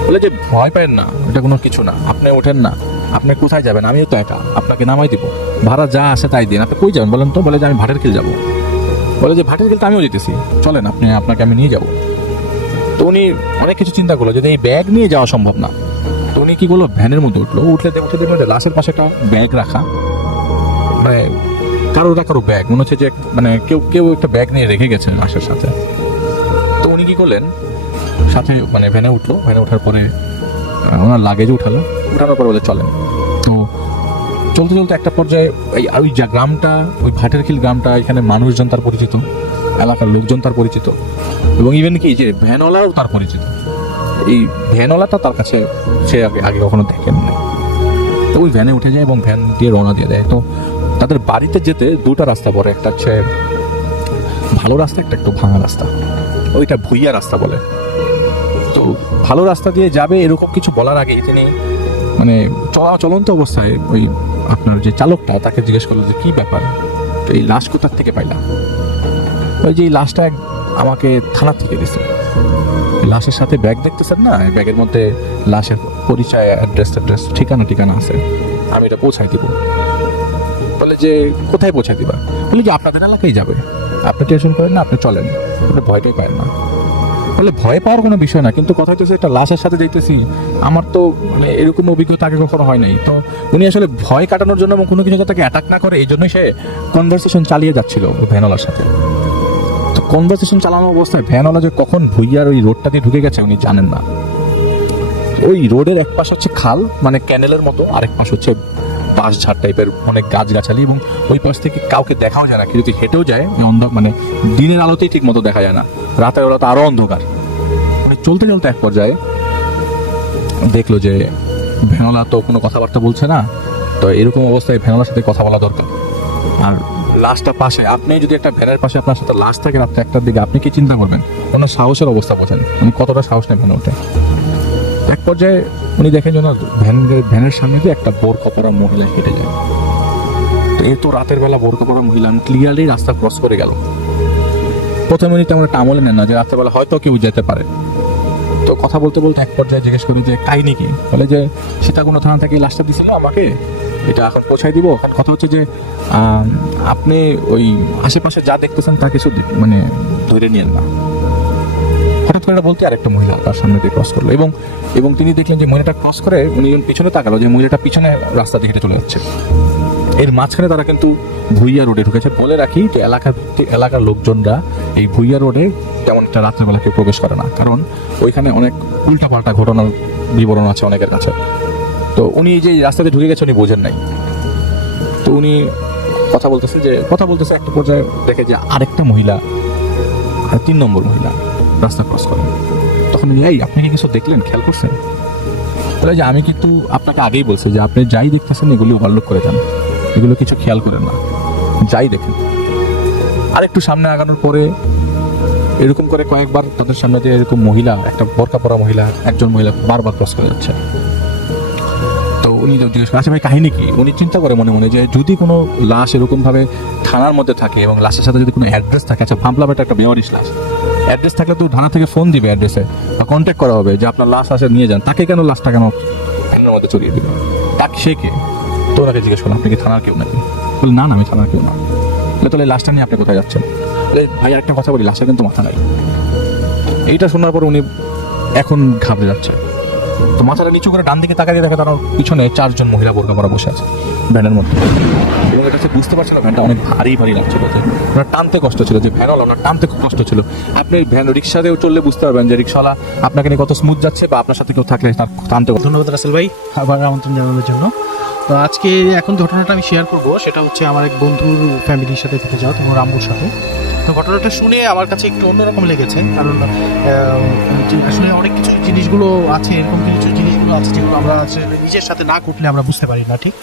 বলে যে ভয় পাবেন না, এটা কোনো কিছু না, আপনি ওঠেন না, আপনি কোথায় যাবেন, আমিও তো একা, আপনাকে নামাই দিব, ভাড়া যা আসে তাই দিন, আপনি কই যাবেন বলেন তো। বলে যে আমি ভাটের খিল যাবো। বলে যে ভাটের খিল তো আমিও যেতেছি, চলেন আপনাকে আমি নিয়ে যাবো। তো উনি অনেক কিছু চিন্তা করলো যদি এই ব্যাগ নিয়ে যাওয়া সম্ভব না, তো উনি কি করলো, ভ্যানের মধ্যে উঠলো, উঠে দেখলো লাশের পাশে একটা ব্যাগ রাখা, মানে কারো ব্যাগ মনে হচ্ছে যে মানে কেউ একটা ব্যাগ নিয়ে রেখে গেছে লাশের সাথে। তো উনি কি করলেন, সাথে মানে ভ্যানে উঠলো, ভ্যানে ওঠার পরে ওনার লাগেজে উঠানোর পরে বলে চলেন। তো চলতে চলতে একটা পর্যায়ে ওই যা গ্রামটা, ওই ভাটেরখিল গ্রামটা, এখানে মানুষজন তার পরিচিত, এলাকার লোকজন তার পরিচিত, এবং ইভেন কি যে ভ্যানওয়ালাও তার পরিচিত। এই ভ্যানওয়ালাটা তার কাছে সে আগে কখনো দেখেন না। তো ওই ভ্যানে উঠে যায় এবং ভ্যান দিয়ে রওনা দিয়ে দেয়। তো তাদের বাড়িতে যেতে দুটো রাস্তা পড়ে, একটা হচ্ছে ভালো রাস্তা, একটা একটু ভাঙা রাস্তা, ওইটা ভুইয়া রাস্তা বলে। তো ভালো রাস্তা দিয়ে যাবে এরকম কিছু বলার আগেই তিনি মানে চলন্ত অবস্থায় ওই আপনার যে চালকটা তাকে জিজ্ঞেস করলো যে কি ব্যাপার, তো এই লাশ কোথার থেকে পাইলাম? ওই যে এই লাশটা আমাকে থানা থেকে দিছে। লাশের সাথে ব্যাগ দেখতেছেন না, এই ব্যাগের মধ্যে লাশের পরিচয়, অ্যাড্রেস ঠিকানা আছে, আমি এটা পৌঁছাই দিব। বলে যে কোথায় পৌঁছাই দিবা? বলে যে আপনাদের এলাকায় যাবে, আপনি টেনশন করেন না, আপনি চলেন, আপনি ভয়টাই পায় না। বলে ভয় পাওয়ার কোনো বিষয় না, কিন্তু কথা হচ্ছে একটা লাশের সাথে যাইতেছি, আমার তো মানে এরকম অভিজ্ঞতা আগে কখনো হয় নাই। তো উনি আসলে ভয় কাটানোর জন্য এবং কোনো কিছু তাকে অ্যাটাক না করে এই জন্যই সে কনভারসেশন চালিয়ে যাচ্ছিল ভ্যানওয়ালার সাথে। তো কনভারসেশন চালানো অবস্থায় ভ্যানওয়ালা যে কখন ভুইয়ার ওই রোডটা দিয়ে ঢুকে গেছে উনি জানেন না। ওই রোডের এক পাশ হচ্ছে খাল, মানে ক্যানেলের মতো, আরেক পাশ হচ্ছে বাঁশঝাড় টাইপের অনেক গাছগাছালি, এবং ওই পাশ থেকে কাউকে দেখাও যায় না, কেউ যদি হেঁটেও যায় মানে দিনের আলোতেই ঠিক মতো দেখা যায় না, রাতের বেলা তো আরো অন্ধকার। মানে চলতে চলতে এক পর্যায়ে দেখলো যে ভ্যানওয়ালা তো কোনো কথাবার্তা বলছে না, তো এরকম অবস্থায় ভ্যানওয়ালার সাথে কথা বলা দরকার। আর লাশটা পাশে, আপনি যদি একটা ভ্যানের পাশে আপনার সাথে লাশ থাকে রাত্রে একটার দিকে, আপনি কি চিন্তা করবেন? ওনার সাহসের অবস্থা বোঝেন, উনি কতটা সাহস নেই ভ্যানে ওঠে। এক পর্যায়ে উনি দেখেন যে ওনার ভ্যানের সামনে দিয়ে একটা বোরকা পরা মহিলা হেঁটে যায়। তো এই তো রাতের বেলা বোরকা পরা মহিলা ক্লিয়ারলি রাস্তা ক্রস করে গেল। প্রথমে উনি তেমন একটা আমলে নেন না যে রাত্রেবেলা হয়তো কেউ যেতে পারে। তো কথা বলতে বলতে এক পর্যায়ে জিজ্ঞেস করি যে কাহিনী কি? বলে যে সীতাকুণ্ড থানা থেকে লাশটা দিছিল আমাকে, এটা এখন পৌঁছাই দিব। এখন কথা হচ্ছে যে আপনি ওই আশেপাশে যা দেখতেছেন তা কিছু মানে ধরে নিয়েন না। হঠাৎ করে বলতে আরেকটা মহিলা তার সামনে দিয়ে ক্রস করলো, এবং তিনি দেখলেন যে মহিলাটা ক্রস করে উনি পিছনে তাকালো যে মহিলাটা পিছনে রাস্তা দিয়ে হেঁটে চলে যাচ্ছে। এর মাঝখানে তারা কিন্তু ভুইয়া রোডে ঢুকেছে। বলে রাখি যে এলাকার লোকজনরা এই ভুইয়া রোডে তেমন একটা রাত্রেবেলা কেউ প্রবেশ করে না, কারণ ওইখানে অনেক উল্টাপাল্টা ঘটনার বিবরণ আছে অনেকের কাছে। তো উনি যে রাস্তাতে ঢুকে গেছে উনি বোঝেন নাই। তো উনি কথা বলতেছে একটা পর্যায়ে দেখে যে আরেকটা মহিলা, 3 নম্বর মহিলা রাস্তা ক্রস করে। তখন আপনি কি কিছু দেখলেন, খেয়াল করছেন? বলে যে আমি কিন্তু আপনাকে আগেই বলছি যে আপনি যাই দেখতেছেন এগুলি ওভারলুক করে যান, এগুলো কিছু খেয়াল করেন না, যাই দেখেন। আর একটু সামনে আগানোর পরে এরকম করে কয়েকবার তাদের সামনে দিয়ে এরকম মহিলা, একটা বোরকা পরা মহিলা, একজন মহিলা বারবার ক্রস করে যাচ্ছে। তো উনি জিজ্ঞেস করে আচ্ছা ভাই কাহিনী কি? উনি চিন্তা করে মনে মনে যে যদি কোনো লাশ এরকম ভাবে থানার মধ্যে থাকে এবং লাশের সাথে যদি কোনো অ্যাড্রেস থাকে, আচ্ছা ভাবলাম এটা একটা বেওয়ারিশ লাশ, অ্যাড্রেস থাকলে তো থানা থেকে ফোন দিবে অ্যাড্রেসে বা কন্ট্যাক্ট করা হবে যে আপনার লাশ আসে নিয়ে যান, তাকে কেন লাশটা কেন ভ্যানের মধ্যে চড়িয়ে দিবে? তাকে সে কে? তো ওনাকে জিজ্ঞেস করলাম আপনি কি থানার কেউ নাকি? বলে না আমি থানার কেউ না। তাহলে লাশটা নিয়ে আপনি কোথায় যাচ্ছেন? ভাই একটা কথা বলি, লাশের কিন্তু মাথা নাই। এইটা শোনার পর উনি এখন ঘাবড়ে যাচ্ছে। তো মাথাটা নিচু করে ডান দিকে তাকাতে দেখে তার পিছনে 4 জন মহিলা বোরকা পরা বসে আছে ভ্যানের মধ্যে, এবং এটা হচ্ছে বুঝতে পারছিল ভ্যানটা অনেক ভারী লাগছিল, ওনার টানতে কষ্ট ছিল, যে ভ্যানওয়ালা ওনার টানতে খুব কষ্ট ছিল। আপনি ভ্যান রিক্সাতেও চললে বুঝতে পারবেন যে রিক্সাওয়ালা আপনাকে নিয়ে কত স্মুথ যাচ্ছে, বা আপনার সাথে কেউ থাকলে তার টানতে। ধন্যবাদ রাসেল ভাই আবার আমন্ত্রণ জানানোর জন্য। তো আজকে এখন ঘটনাটা আমি শেয়ার করব, সেটা হচ্ছে আমার এক বন্ধুর ফ্যামিলির সাথে ঘটে যাওয়া, তোমার আম্মুর সাথে। তো ঘটনাটা শুনে আমার কাছে একটু অন্যরকম লেগেছে, কারণ আসলে অনেক কিছু জিনিসগুলো আছে, এরকম কিছু জিনিসগুলো আছে যেগুলো আমরা নিজের সাথে না ঘটলে আমরা বুঝতে পারি না, ঠিক?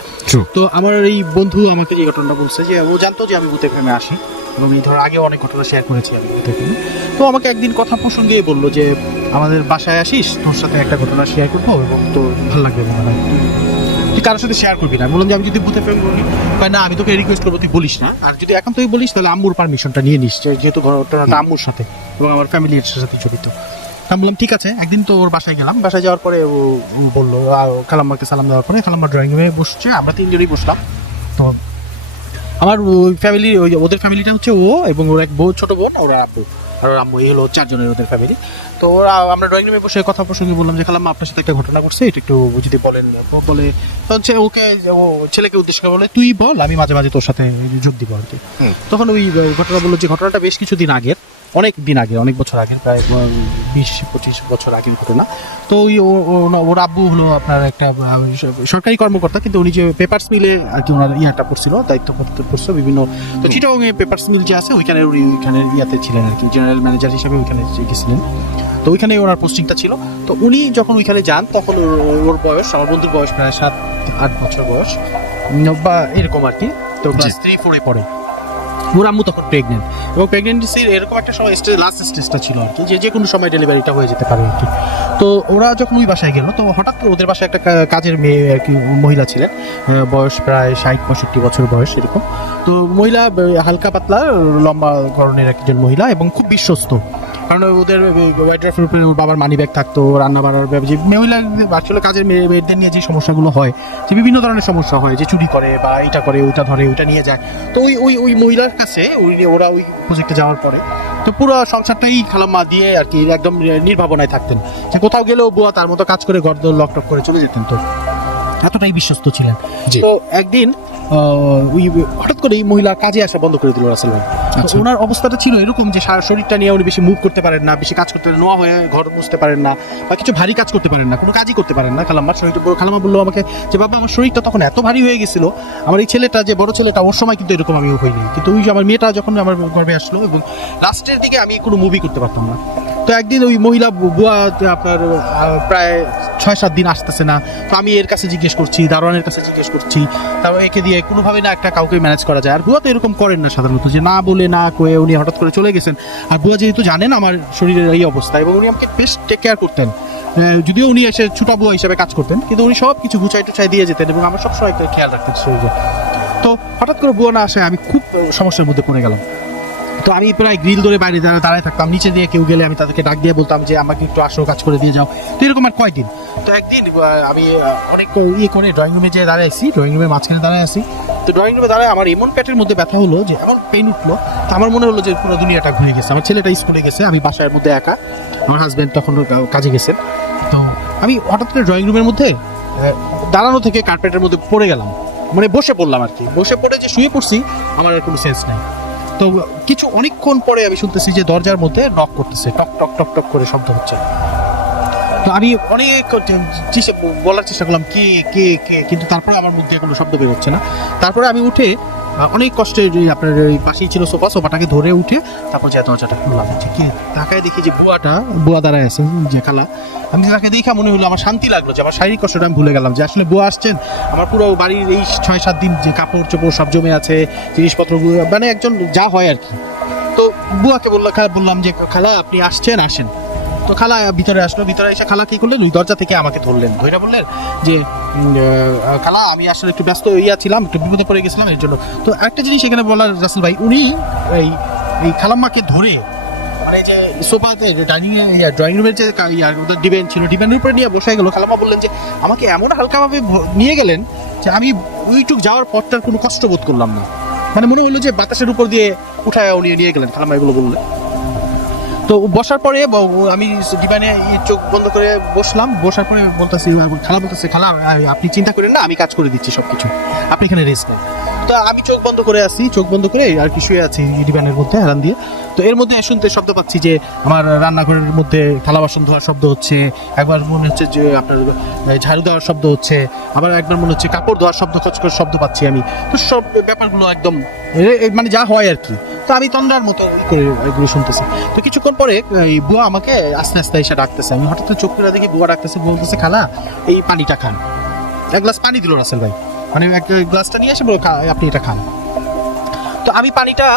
তো আমার এই বন্ধু আমাকে যে ঘটনাটা বলছে যে ও জানতো যে আমি ভূতে ফ্রেমে আসি, এবং এই ধর আগেও অনেক ঘটনা শেয়ার করেছি আমি ভূতে ফ্রেমে। তো আমাকে একদিন কথা প্রসঙ্গে বললো যে আমাদের বাসায় আসিস, তোর সাথে একটা ঘটনা শেয়ার করবো এবং তোর ভালো লাগবে মনে হয়, তুই কারোর সাথে শেয়ার করবি না। বললাম যে আমি যদি ভূতে প্রেম করি, না আমি তোকে রিকোয়েস্ট করবো তুই বলিস না, আর যদি এখন তুই বলিস তাহলে আম্মুর পারমিশনটা নিয়ে নিস, যেহেতু ঘটনাটা আম্মুর সাথে এবং আমার ফ্যামিলির সাথে জড়িত। আমি বললাম ঠিক আছে। একদিন তো ওর বাসায় গেলাম, বাসায় যাওয়ার পরে ও বললো, খালাম্মাকে সালাম দেওয়ার পরে খালাম্মা ড্রয়িং রুমে বসছে, আমরা 3 জনই বসলাম। তো আমার ওই ফ্যামিলি, ওদের ফ্যামিলিটা হচ্ছে ও এবং ওর এক ছোট বোন, ওরা আব্বু, আর ওর আম্মু, এই হলো 4 জনের ওদের ফ্যামিলি। তো ওরা আমরা ড্রয়িং রুমে বসে কথা প্রসঙ্গে বললাম যে খালাম্মা আপনার সাথে একটা ঘটনা ঘটছে, এটা একটু যদি বলেন। বলে তখন ও ছেলেকে উদ্দেশ্য করে বলে তুই বল, আমি মাঝে মাঝে তোর সাথে যোগ দিব আর কি। তখন ওই ঘটনা বললো যে ঘটনাটা বেশ কিছুদিন আগের, অনেক দিন আগে, অনেক বছর আগের, প্রায় 20-25 বছর আগের ঘটনা। তো ওই ওর আব্বু হলো আপনার একটা সরকারি কর্মকর্তা, কিন্তু উনি যে পেপারস মিলে আর কি ওনার ইয়াটা পড়ছিল, দায়িত্ব পড়ছিল বিভিন্ন। তো চিটাগং পেপারস মিল যে আছে ওইখানে ওইখানে ইয়াতে ছিলেন আর কি, জেনারেল ম্যানেজার হিসেবে ওইখানে গেছিলেন। তো ওইখানে ওনার পোস্টিংটা ছিল। তো উনি যখন ওইখানে যান তখন ওর বয়স, আমার বন্ধুর বয়স প্রায় 7-8 বছর বয়স বা এরকম আর কি। তো ক্লাস 3-4 পড়ে। ওর আম্মু তখন প্রেগনেন্ট, এবং প্রেগনেন্সির এরকম একটা সময় লাস্ট স্টেজটা ছিল আর কি, যে কোনো সময় ডেলিভারিটা হয়ে যেতে পারে আর কি। তো ওরা যখন ওই বাসায় গেল, তো হঠাৎ করে ওদের বাসায় একটা কাজের মেয়ে আর কি মহিলা ছিলেন, বয়স প্রায় 60-65 বছর বয়স এরকম। তো মহিলা হালকা পাতলা লম্বা ধরনের একজন মহিলা এবং খুব বিশ্বস্ত, কারণ ওদের ওয়াইড্রাফের উপরে ওর বাবার মানি ব্যাগ থাকতো, রান্না বান্নার যে মহিলা আসলে কাজের মেয়েদের নিয়ে যে সমস্যাগুলো হয়, যে বিভিন্ন ধরনের সমস্যা হয়, যে চুরি করে বা এটা করে, ওইটা ধরে, ওইটা নিয়ে যায়। তো ওই মহিলার কাছে ওরা ওই প্রজেক্টে যাওয়ার পরে তো পুরো সংসারটাই খালাম্মা দিয়ে আর কি একদম নির্ভাবনায় থাকতেন, যে কোথাও গেলেও বুয়া তার মতো কাজ করে ঘর দর লকটক করে চলে যেতেন। তো এতটাই বিশ্বস্ত ছিলেন। তো একদিন ওই হঠাৎ করে এই মহিলা কাজে আসা বন্ধ করে দিল রাসেল ভাই। ওনার অবস্থাটা ছিল এরকম যে শরীরটা নিয়ে উনি বেশি মুভ করতে পারেন না, বেশি কাজ করতে নোয়া হয়ে ঘর মুছতে পারেন না, বা কিছু ভারী কাজ করতে পারেন না, কোনো কাজই করতে পারেন না। খালাম্মার শরীরটা, খালাম্মা বললো আমাকে যে বাবা আমার শরীরটা তখন এত ভারী হয়ে গেছিল, আমার এই ছেলেটা যে বড় ছেলেটা ওর সময় কিন্তু এরকম আমিও হইনি, কিন্তু ওই যে আমার মেয়েটা যখন আমার গর্ভে আসলো এবং লাস্টের দিকে আমি কোনো মুভি করতে পারতাম না। তো একদিন ওই মহিলা বুয়া আপনার প্রায় 6-7 দিন আসতেছে না। তো আমি এর কাছে জিজ্ঞেস করছি, দারোয়ানের কাছে জিজ্ঞেস করছি, তারপর একে দিয়ে কোনোভাবে না একটা কাউকে ম্যানেজ করা যায়। আর বুয়া তো এরকম করেন না সাধারণত, যে না বলে না কয়ে উনি হঠাৎ করে চলে গেছেন। আর বুয়া যেহেতু জানেন আমার শরীরের এই অবস্থা, এবং উনি আমাকে বেশ টেক কেয়ার করতেন, যদিও উনি এসে ছোটা বুয়া হিসেবে কাজ করতেন, কিন্তু উনি সব কিছু গুছাই টুছাই দিয়ে যেতেন এবং আমার সবসময় একটা খেয়াল রাখতেন শরীরে। তো হঠাৎ করে বুয়া না আসে, আমি খুব সমস্যার মধ্যে পড়ে গেলাম। তো আমি প্রায় গ্রিল ধরে বাইরে দাঁড়ায় থাকতাম, নিচে দিয়ে কেউ গেলে আমি তাদেরকে ডাক দিয়ে বলতাম যে আমাকে একটু আসো, কাজ করে দিয়ে যাও। তো এরকম আর কয়দিন। তো একদিন আমি অনেক ইয়ে করে ড্রয়িং রুমে যেয়ে দাঁড়ায় আসি, ড্রয়িং রুমের মাঝখানে দাঁড়ায় আসি। তো ড্রয়িং রুমে দাঁড়ায় আমার এমন পেটের মধ্যে ব্যথা হলো যে এমন পেন উঠলো, তো আমার মনে হলো যে পুরো দুনিয়াটা ঘুরে গেছে। আমার ছেলেটা স্কুলে গেছে, আমি বাসার মধ্যে একা, আমার হাজব্যান্ড তখন কাজে গেছেন। তো আমি হঠাৎ করে ড্রয়িং রুমের মধ্যে দাঁড়ানো থেকে কার্পেটের মধ্যে পড়ে গেলাম, মানে বসে পড়লাম আর কি। বসে পড়ে যে শুয়ে পড়ছি, আমার আর কোনো সেন্স নাই। তো কিছু অনেকক্ষণ পরে আমি শুনতেছি যে দরজার মধ্যে নক করতেছে, টক টক টক টক করে শব্দ হচ্ছে। তো আমি অনেক বলার চেষ্টা করলাম কে কে কে, কিন্তু তারপরে আমার মুখে কোনো শব্দ বের হচ্ছে না। তারপরে আমি উঠে অনেক কষ্টে আপনার ওই পাশেই ছিল সোফাটাকে ধরে উঠে তারপর যে দরজাটা খুললাম, যে কে, তাকায় দেখি যে বুয়া দাঁড়ায় আছে, যে খালা। আমি তাকে দেখা মনে হলো, আমার শান্তি লাগলো যে আমার শারীরিক কষ্টটা আমি ভুলে গেলাম, যে আসলে বুয়া আসছেন। আমার পুরো বাড়ির এই 6-7 দিন যে কাপড় চোপড় সব জমে আছে, জিনিসপত্রগুলো, মানে একজন যা হয় আর কি। তো বুয়াকে বললাম যে খালা আপনি আসেন। তো খালা ভিতরে আসলো, ভিতরে এসে খালা কি করলেন, ওই দরজা থেকে আমাকে ধরলেন, ধরে বললেন যে খালা আমি আসলে একটু ব্যস্ত ছিলাম, একটু বিপদে পড়ে গেছিলাম এর জন্য। তো একটা জিনিস এখানে বলার রাসেল ভাই, উনি এই খালাম্মাকে ধরে মানে যে সোফাতে ড্রয়িং রুমের যে ওদের ডিবেন ছিল, ডিবেনের উপরে নিয়ে বসে গেল। খালাম্মা বললেন যে আমাকে এমন হালকাভাবে নিয়ে গেলেন যে আমি ওইটুক যাওয়ার পরটার কোনো কষ্ট বোধ করলাম না, মানে মনে হলো যে বাতাসের উপর দিয়ে উঠায় উনি নিয়ে গেলেন। খালাম্মা এগুলো বললেন। তো বসার পরে আমি ডিবানে চোখ বন্ধ করে বসলাম। বসার পরে খালা বলতেছে খালা আপনি চিন্তা করেন না, আমি কাজ করে দিচ্ছি সব কিছু, আপনি এখানে রেস্ট নেন। তো আমি চোখ বন্ধ করে আর কি শুয়ে আছি ডিবানের মধ্যে হেলান দিয়ে। তো এর মধ্যে শুনতে শব্দ পাচ্ছি যে আমার রান্নাঘরের মধ্যে থালা বাসন ধোয়ার শব্দ হচ্ছে, একবার মনে হচ্ছে যে আপনার ঝাড়ু দেওয়ার শব্দ হচ্ছে, আবার একবার মনে হচ্ছে কাপড় ধোয়ার খচখচ শব্দ পাচ্ছি আমি। তো সব ব্যাপারগুলো একদম মানে যা হয় আর কি। তো আমি তন্দ্রার মতো করে এগুলো শুনতেছি। তো কিছুক্ষণ পরে এই বুয়া আমাকে আস্তে আস্তে এসে ডাকতেছে। আমি হঠাৎ চোখ করে দেখি বুয়া ডাকতেছে, বলতেছে খালা এই পানিটা খান। এক গ্লাস পানি দিল রাসেল ভাই, মানে এক গ্লাসটা নিয়ে এসে বলো আপনি এটা খান। তো আমি পানিটা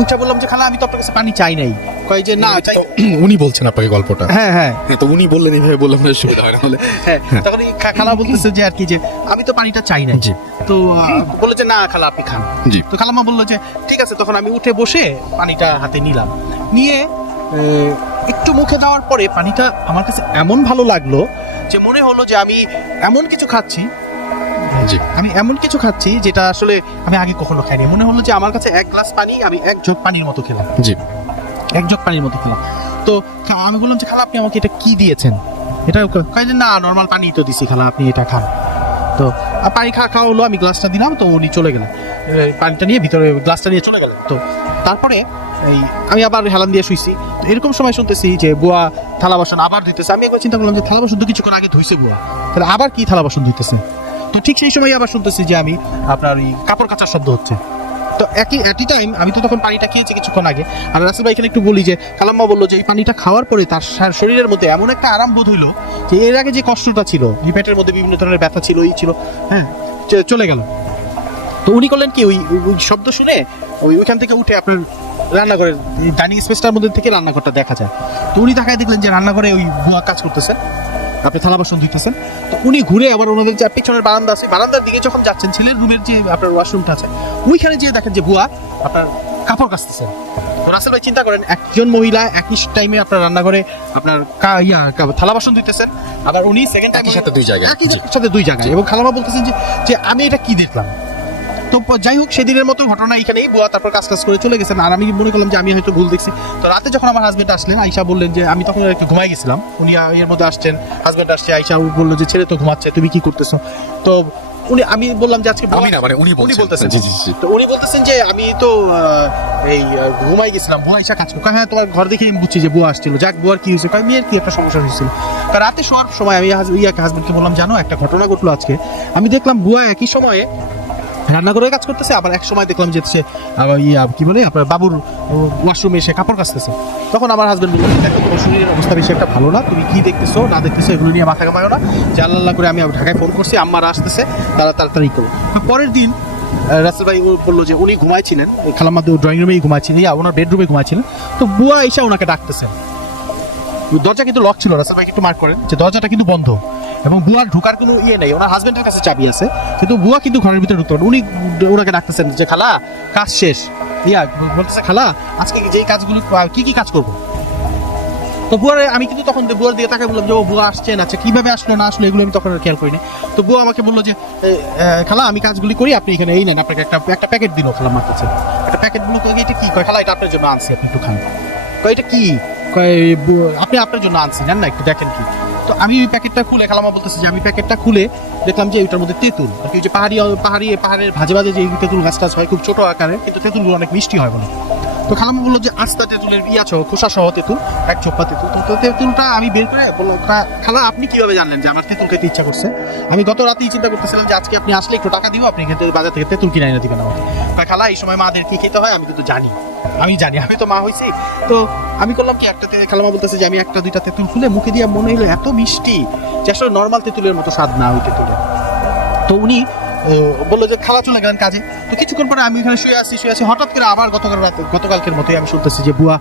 উঠা বললাম যে খালা আমি তো আপনার কাছে পানি চাই নাই। কয় যে না চাই। উনি বলছেন আপনাকে গল্পটা? হ্যাঁ। তো উনি বললেন এইভাবে, বললাম সুবিধা হয় না হলে। তখন খালা বলতেছে যে আর কি যে আমি তো পানিটা চাই নাই। তো বললো যে না খালা আপনি খান। তো খালাম্মা বললো যে ঠিক আছে। তখন আমি উঠে বসে পানিটা হাতে নিলাম, নিয়ে একটু মুখে দেওয়ার পরে পানিটা আমার কাছে এমন ভালো লাগলো যে মনে হলো যে আমি এমন কিছু খাচ্ছি যেটা আসলে আমি আগে কখনো খাইনি। মনে হলো যে আমার কাছে এক গ্লাস পানি আমি এক জগ পানির মতো খেলাম। এক জগ পানির মধ্যে খেলাম। তো আমি বললাম যে খালা আপনি আমাকে এটা কি দিয়েছেন? এটা কয় যে না নর্মাল পানি তো দিছি খালা, আপনি এটা খান। তো পানি খাওয়া হলো, আমি গ্লাসটা দিলাম, তো উনি চলে গেলেন পানিটা নিয়ে, ভিতরে গ্লাসটা নিয়ে চলে গেলেন। তো তারপরে এই আমি আবার হেলান দিয়ে শুইছি। তো এরকম সময় শুনতেছি যে বুয়া থালা বাসন আবার ধুইতেছে। আমি একবার চিন্তা করলাম যে থালা বাসন তো কিছুক্ষণ আগে ধুইছে বুয়া, তাহলে আবার কি থালা বাসন ধুইতেছে? তো ঠিক সেই সময় আবার শুনতেছি যে আমি আপনার ওই কাপড় কাচার শব্দ হচ্ছে। তো একই টাইম আমি তো তখন পানিটা খেয়েছি কিছুক্ষণ আগে। আর রাসেল ভাই এখানে একটু বলি যে কালাম্মা বললো যে এই পানিটা খাওয়ার পরে তার শরীরের মধ্যে এমন একটা আরাম বোধ হইলো যে এর আগে যে কষ্টটা ছিল, এই পেটের মধ্যে বিভিন্ন ধরনের ব্যথা ছিল, এই ছিল, হ্যাঁ, চলে গেল। তো উনি করলেন কি, ওই শব্দ শুনে ওইখান থেকে উঠে আপনার রান্নাঘরের ডাইনিং স্পেসটার মধ্যে থেকে রান্নাঘরটা দেখা যায়। তো উনি তাকায় দেখলেন যে রান্নাঘরে ওই বুয়া কাজ করতেছেন, আপনি থালা বাসন ধুইতেছেন। তো উনি ঘুরে আবার ওনাদের যে পিছনের বারান্দা আছে, বারান্দার দিকে যখন যাচ্ছেন, ছেলের রুমের যে আপনার ওয়াশরুমটা আছে ওইখানে যেয়ে দেখেন যে বুয়া আপনার কাপড় কাচতেছেন। তো রাসেল ভাই চিন্তা করেন, একজন মহিলা একই টাইমে আপনার রান্নাঘরে আপনার থালা বাসন ধুইতেছেন, আবার উনি সেকেন্ড টাইম একই সাথে দুই জায়গায়। একই সাথে দুই জায়গায়। এবং খালামা বলতেছেন যে আমি এটা কি দেখলাম। তো যাই হোক, সেদিনের মতো ঘটনা এখানেই, বুয়া তারপর কাজ করে চলে গেছেন। আর আমি মনে করলাম যে আমি হয়তো ভুল দেখছি। তো রাতে যখন আমার হাজবেন্ড আসলেন, আইসা বললেন যে আমি তখন একটু ঘুমাই গেছিলাম, উনি এর মধ্যে আসছেন, হাজবেন্ড আসছে, আইসা বললো যে ছেলে তো ঘুমাচ্ছে, তুমি কি করতেছো? তো আমি বললাম যে আজকে আমি না, মানে উনি বলতেছেন। জি জি জি। তো উনি বলতেছেন যে আমি তো ঘুমাই গেছিলাম, বুয়া এসে কাজ করো। হ্যাঁ, তোমার ঘর দেখে আমি বুঝছি যে বুয়া আসছিল, যাক বুয়ার কি হয়েছে, মেয়ের কি একটা সমস্যা হয়েছিল। কারণ রাতে শোয়ার সময় আমি হাজবেন্ডকে বললাম, জানো একটা ঘটনা ঘটলো আজকে, আমি দেখলাম বুয়া একই সময়ে রান্নাঘরে কাজ করতেছে, আবার এক সময় দেখলাম যে সে কি বলে আপনার বাবুর ওয়াশরুমে এসে কাপড় কাচতেছে। তখন আমার হাজবেন্ড বলল, দেখো তোমার শরীরের অবস্থা বেশি একটা ভালো না, তুমি কি দেখতেছো না দেখতেছো এগুলো নিয়ে মাথা কামায়ো না, যে আল্লাহ করে আমি ঢাকায় ফোন করছি, আম্মারা আসতেছে, তারা তাড়াতাড়ি করো। পরের দিন রাসেল ভাই বললো যে উনি ঘুমাইছিলেন, খালাম্মা ড্রয়িং রুমেই ঘুমাইছিলেন, ওনার বেডরুমে ঘুমাইছিলেন। তো বুয়া এসে ওনাকে ডাকতেছেন। দরজা কিন্তু লক ছিল, রাসেল ভাই একটু মার্ক করেন যে দরজাটা কিন্তু বন্ধ, এবং বুয়ার ঢোকার কোনো ইয়ে নেই, ওনার হাজবেন্ডের কাছে চাবি আছে, কিন্তু বুয়া কিন্তু ঘরের ভিতরে ঢুকতে পারেন। উনি ওনাকে ডাকতেছেন যে খালা কাজ শেষ, বলতেছে খালা আজকে যেই কাজগুলো কি কাজ করবো। তো বুয়ারে আমি কিন্তু তখন বুয়ার দিকে তাকে বললাম যে ও বুয়া আসছেন, আচ্ছা কিভাবে আসলো না আসলো এগুলো আমি তখন খেয়াল করিনি। তো বুয়া আমাকে বললো যে খালা আমি কাজগুলি করি, আপনি এখানে এই নেন, আপনাকে একটা প্যাকেট দিল খালা আমার কাছে, একটা প্যাকেট গুলো এটা কি কয়, খালা এটা আপনার জন্য আনছি, আপনি একটু খান। কয় এটা কি, কয় আপনি আপনার জন্য আনছি, জান না একটু দেখেন কি। তো আমি ওই প্যাকেটটা খুলে, খালামা বলতেছি যে আমি প্যাকেটটা খুলে দেখলাম যে ওইটার মধ্যে তেঁতুল, আর কি যে পাহাড়ের ভাজে ভাজে যে তেঁতুল গাছ টাছ হয়, খুব ছোট আকারে, কিন্তু তেঁতুলগুলো অনেক মিষ্টি হয় বলে। তো খালামা বললো যে আস্তা তেঁতুলের খোসা সহ তেঁতুল, এক চোপ্পা তেঁতুল। তো তেঁতুলটা আমি বের করে বললো, খালা আপনি কিভাবে জানলেন যে আমার তেঁতুল খেতে ইচ্ছা করছে? আমি গত রাতেই চিন্তা করতেছিলাম যে আজকে আপনি আসলে একটু টাকা দিব, আপনি কিন্তু বাজার থেকে তেঁতুল কিনে এনে দিবেন আমাকে। খালা এই সময় মাদের কি খেতে হয় আমি কিন্তু জানি, আমি তো মা হয়েছি। তো আমি করলাম কি, একটা খালামা বলতেছে যে আমি একটা দুইটা তেঁতুল খুলে মুখে দিয়ে মনে হলো এত মিষ্টি যে আসলে নর্মাল তেঁতুলের মতো স্বাদ না ওই তেঁতুলের। তো উনি বললো যে খালা চলে গেলেন কাজে। তো কিছুক্ষণ পরে আমি এখানে শুয়ে আছি, হঠাৎ করে আবার গতকালকের মতোই আমি শুনতেছি যে বুয়া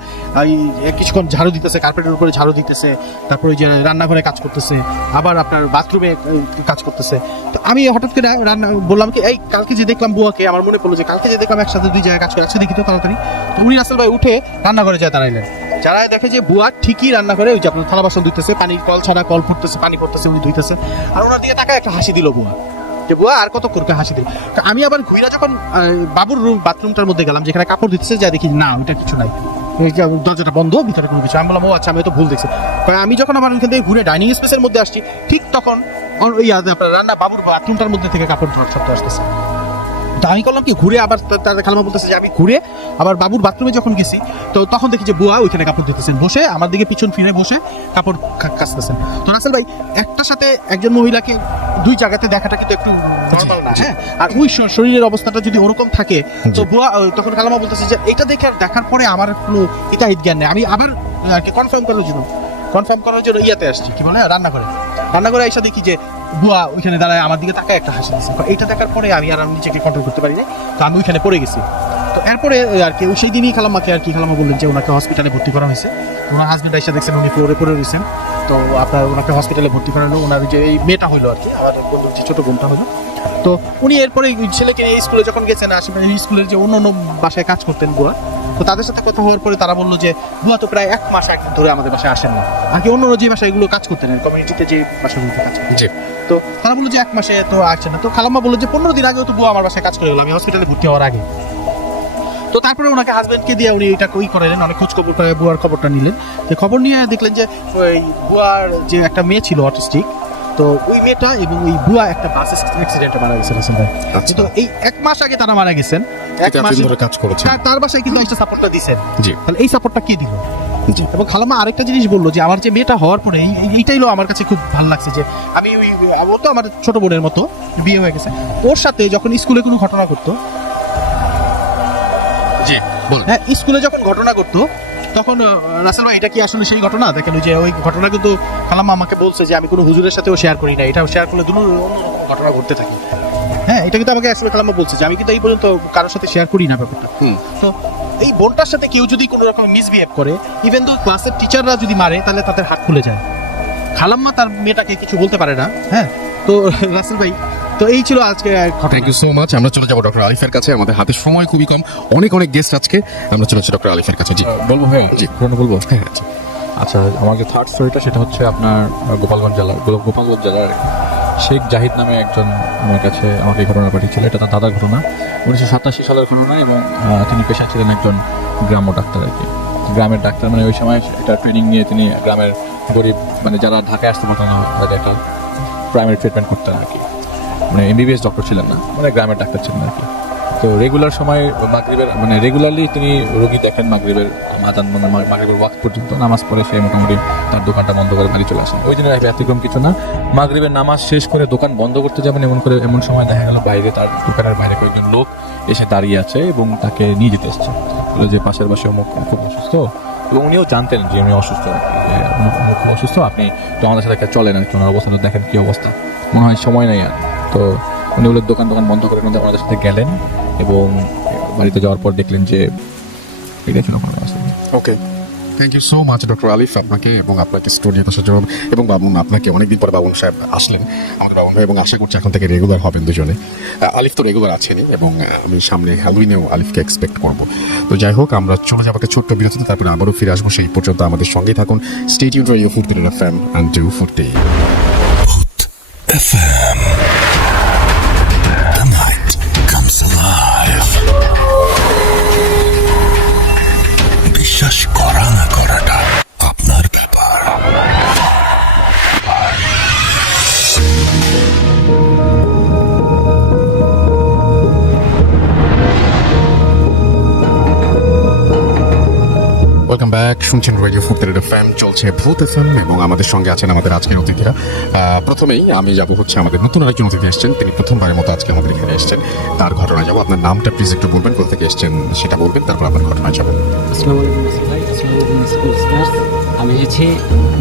কিছুক্ষণ ঝাড়ু দিতেছে, কার্পেটের উপরে ঝাড়ু দিতেছে, তারপরে ওই যে রান্নাঘরে কাজ করতেছে, আবার আপনার বাথরুমে কাজ করতেছে। তো আমি হঠাৎ করে বললাম কি, এই কালকে যে দেখলাম বুয়াকে, আমার মনে পড়লো যে কালকে যে দেখলাম একসাথে দুই জায়গায় কাজ করে, একসাথে দেখি তো তাড়াতাড়ি। তো উনি রাসেল ভাই উঠে রান্নাঘরে যায় দাঁড়াইলেন, যারা দেখে যে বুয়া ঠিকই রান্নাঘরে ওই যে আপনার থালা বাসন ধুইতেছে, পানির কল ছাড়া কল ফুটতেছে, পানি পড়তেছে, উনি ধুইতেছে। আর ওনার দিকে তাকায় একটা হাসি দিল বুয়া, যে বুয়া আর কত করতে হাসি দিল। আমি আবার ঘুইরা যখন বাবুর বাথরুমটার মধ্যে গেলাম, যেখানে কাপড় দিতেছে, যা দেখি না ওইটা কিছু নাই, দরজাটা বন্ধ, ভিতরে কোনো কিছু। আমি বললাম ও আচ্ছা আমি তো ভুল দেখছি। আমি যখন আবার ওইখান থেকে ঘুরে ডাইনিং স্পেসের মধ্যে আসছি, ঠিক তখন ওই আপনার রান্না বাবুর বাথরুমটার মধ্যে থেকে কাপড় ধোয়ার শব্দ আসতেছে। তো আমি করলাম কি, ঘুরে আবার তাদের খালামা বলতেছে যে আমি ঘুরে আবার বাবুর বাথরুমে যখন গেছি, তো তখন দেখি যে বুয়া ওইখানে কাপড় ধুতেছেন, বসে আমার দিকে পিছন ফিরে বসে কাপড় কাচতেছেন। তো রাসেল ভাই একটার সাথে একজন মহিলাকে দুই জায়গাতে দেখাটা কিন্তু একটু নরমাল না, হ্যাঁ। আর ওই শরীরের অবস্থাটা যদি ওরকম থাকে, তো বুয়া তখন খালামা বলতেছে যে এটা দেখার পরে আমার কোনো হিতাহিত জ্ঞান নেই, আমি আবার আর কি কনফার্ম করার জন্য ইয়াতে আসছি, কি বলে রান্নাঘরে এসে দেখি যে বুয়া ওইখানে দাঁড়ায় আমার দিকে তাকায় একটা হাসি দিচ্ছে। এটা দেখার পরে আমি আর নিজেকে কন্ট্রোল করতে পারি না, তো আমি ওইখানে পড়ে গেছি। তো এরপরে আর কি সেই দিনই খালাম্মা বললেন যে ওনাকে হসপিটালে ভর্তি করা হয়েছে। ওনার হাজবেন্ড এসে দেখছেন উনি ফ্লোরে পড়ে রয়েছেন। তো আপনার ওনাকে হসপিটালে ভর্তি করা হলো, ওনার যে এই মেয়েটা হইলো আর কি, আমার যে ছোটো বোনটা হলো। তো উনি এরপরে ছেলেকে এই স্কুলে যখন গেছেন, আশেপাশে স্কুলের যে অন্য বাসায় কাজ করতেন বুয়া, তো তাদের সাথে কথা হওয়ার পরে তারা বললো যে বুয়া তো প্রায় 1 মাস একদিন ধরে আমাদের বাসায় আসেন না, আর কি অন্য যে বাসায় এগুলো কাজ করতেন কমিউনিটিতে, যে বাসাগুলোতে কাজ করতেন। তো তারা বললো যে 1 মাসে তো আসছে না। তো খালাম্মা বললো যে 15 দিন আগেও তো বুয়া আমার বাসায় কাজ করে গেলো, আমি হসপিটালে ভর্তি হওয়ার আগে। তো তারপরে ওনাকে হাজবেন্ডকে দিয়ে উনি এটা কই করালেন, অনেক খোঁজ খবর করে বুয়ার খবরটা নিলেন। তো খবর নিয়ে দেখলেন যে ওই বুয়ার যে একটা মেয়ে ছিল অটিস্টিক, তো ওই মেয়েটা এবং ওই বুয়া একটা বাস অ্যাক্সিডেন্টে মারা গেছে রাসেল ভাই। আচ্ছা। তো এই 1 মাস আগে তারা মারা গেছেন, 1 মাস ধরে কাজ করেছে। তার বাসায় কিন্তু একটা সাপোর্টটা দিছেন। জি তাহলে এই সাপোর্টটা কি দিল? জি এবং খালাম্মা আরেকটা জিনিস বললো যে আমার যে মেয়েটা হওয়ার পরে এইটাই হলো আমার কাছে খুব ভালো লাগছে যে আমি ওই ও তো আমার ছোট বোনের মতো বিয়ে হয়ে গেছে, ওর সাথে যখন স্কুলে কোনো ঘটনা ঘটতো, জি বলুন। হ্যাঁ স্কুলে যখন ঘটনা ঘটতো তখন রাসেল ভাই এটা কি আসলে সেই ঘটনা? দেখেন ওই যে ওই ঘটনা কিন্তু খালাম্মা আমাকে বলছে যে আমি কোনো হুজুরের সাথেও শেয়ার করি না, এটা শেয়ার করলে দুটো অন্যরকম ঘটনা ঘটতে থাকে। হ্যাঁ এটা কিন্তু আমাকে আসলে খালাম্মা বলছে যে আমি কিন্তু এই পর্যন্ত কারোর সাথে শেয়ার করি না ব্যাপারটা। তো এই বোনটার সাথে কেউ যদি কোনো রকম মিসবিহেভ করে, ইভেন তো ক্লাসের টিচাররা যদি মারে, তাহলে তাদের হাত খুলে যায়। খালাম্মা তার মেয়েটাকে কিছু বলতে পারে না। হ্যাঁ তো রাসেল ভাই, তো এই ছিল আজকে থ্যাংক ইউ সো মাচ। আমরা চলে যাবো ডক্টর আলিফের কাছে, আমাদের হাতে সময় খুবই কম, অনেক অনেক গেস্ট আজকে, আমরা চলে যাচ্ছি ডক্টর আলিফের কাছে। জি বলবো ভাই, জি। পুরনো বলবো। হ্যাঁ আচ্ছা। আচ্ছা, আমার যে থার্ড স্টোরিটা সেটা হচ্ছে আপনার গোপালগঞ্জ জেলার শেখ জাহিদ নামে একজন আমার কাছে আমাকে এই ঘটনা পাঠিয়েছিল। এটা তার দাদার ঘটনা, 1987 সালের ঘটনা। এবং তিনি পেশা ছিলেন একজন গ্রাম্য ডাক্তার আর কি, গ্রামের ডাক্তার। মানে ওই সময় এটা ট্রেনিং নিয়ে তিনি গ্রামের গরিব, মানে যারা ঢাকায় আসতে পারতেন না, তাদের একটা প্রাইমারি ট্রিটমেন্ট করতেন আর কি। মানে এমবিবিএস ডক্টর ছিলেন না, মানে গ্রামের ডাক্তার ছিলেন আর কি। তো রেগুলার সময় মাগরিবের, মানে রেগুলারলি তিনি রোগী দেখেন মাগরিবের আজান, মানে মাগরিবের ওয়াক্ত পর্যন্ত নামাজ পড়ে সে মোটামুটি তার দোকানটা বন্ধ করে বাড়ি চলে আসেন। ওই দিনের ব্যতিক্রম কিছু না, মাগরিবের নামাজ শেষ করে দোকান বন্ধ করতে যাবেন, এমন সময় দেখা গেল বাইরে, তার দোকানের বাইরে কয়েকজন লোক এসে দাঁড়িয়ে আছে এবং তাকে নিয়ে যেতে এসছে। বলে যে পাশের বাসে অমুক খুব অসুস্থ, এবং উনিও জানতেন যে উনি অসুস্থ, খুব অসুস্থ, আপনি তো আমাদের সাথে চলেন আর কি, ওনার অবস্থাটা দেখেন কী অবস্থা, মনে হয় সময় নেই আর। তো উনি ওগুলো দোকান বন্ধ করে ওনাদের সাথে গেলেন এবং বাড়িতে যাওয়ার পর দেখলেন যে এটা ছিল আমার অবস্থা। Okay, thank you so much doctor Alif, আপনাকে এবং আপনাকে স্টুডিও আসার জন্য। এবং বাবুন, আপনাকে অনেকদিন পর বাবুন সাহেব আসলেন, আমাদের বাবুন ভাই, এবং আশা করছি এখন থেকে রেগুলার হবেন দুজনে। আলিফ তো রেগুলার আছেনই, এবং আমি সামনে হ্যালোইনেও আলিফকে এক্সপেক্ট করব। তো যাই হোক, আমরা চলে যাবো একটা ছোট্ট বিরতিতে, তারপরে আবারও ফিরে আসবো। সেই পর্যন্ত আমাদের সঙ্গেই থাকুন। Stay tuned radio food FM and do for day. FM. The night comes alive. বিশ্বাস করা না করাটা আপনার ব্যাপার। ওয়েলকাম ব্যাক, শুনছেন রেডিও ফুড FM, চলছে ভূত FM, এবং আমাদের সঙ্গে আছেন আমাদের আজকের অতিথিরা। প্রথমেই আমি যাব হচ্ছে আমাদের নতুন আরেকজন অতিথি এসছেন, তিনি প্রথমবারের মতো আজকে আমাদের এখানে এসছেন, তার ঘটনায় যাবো। আপনার নামটা প্লিজ একটু বলবেন, কোথা থেকে এসছেন সেটা বলবেন, তারপর আপনার ঘটনায় যাবো। আসসালামু আলাইকুম নাসির ভাই, আসসালামু আলাইকুম লিসনার্স। আমি এসেছি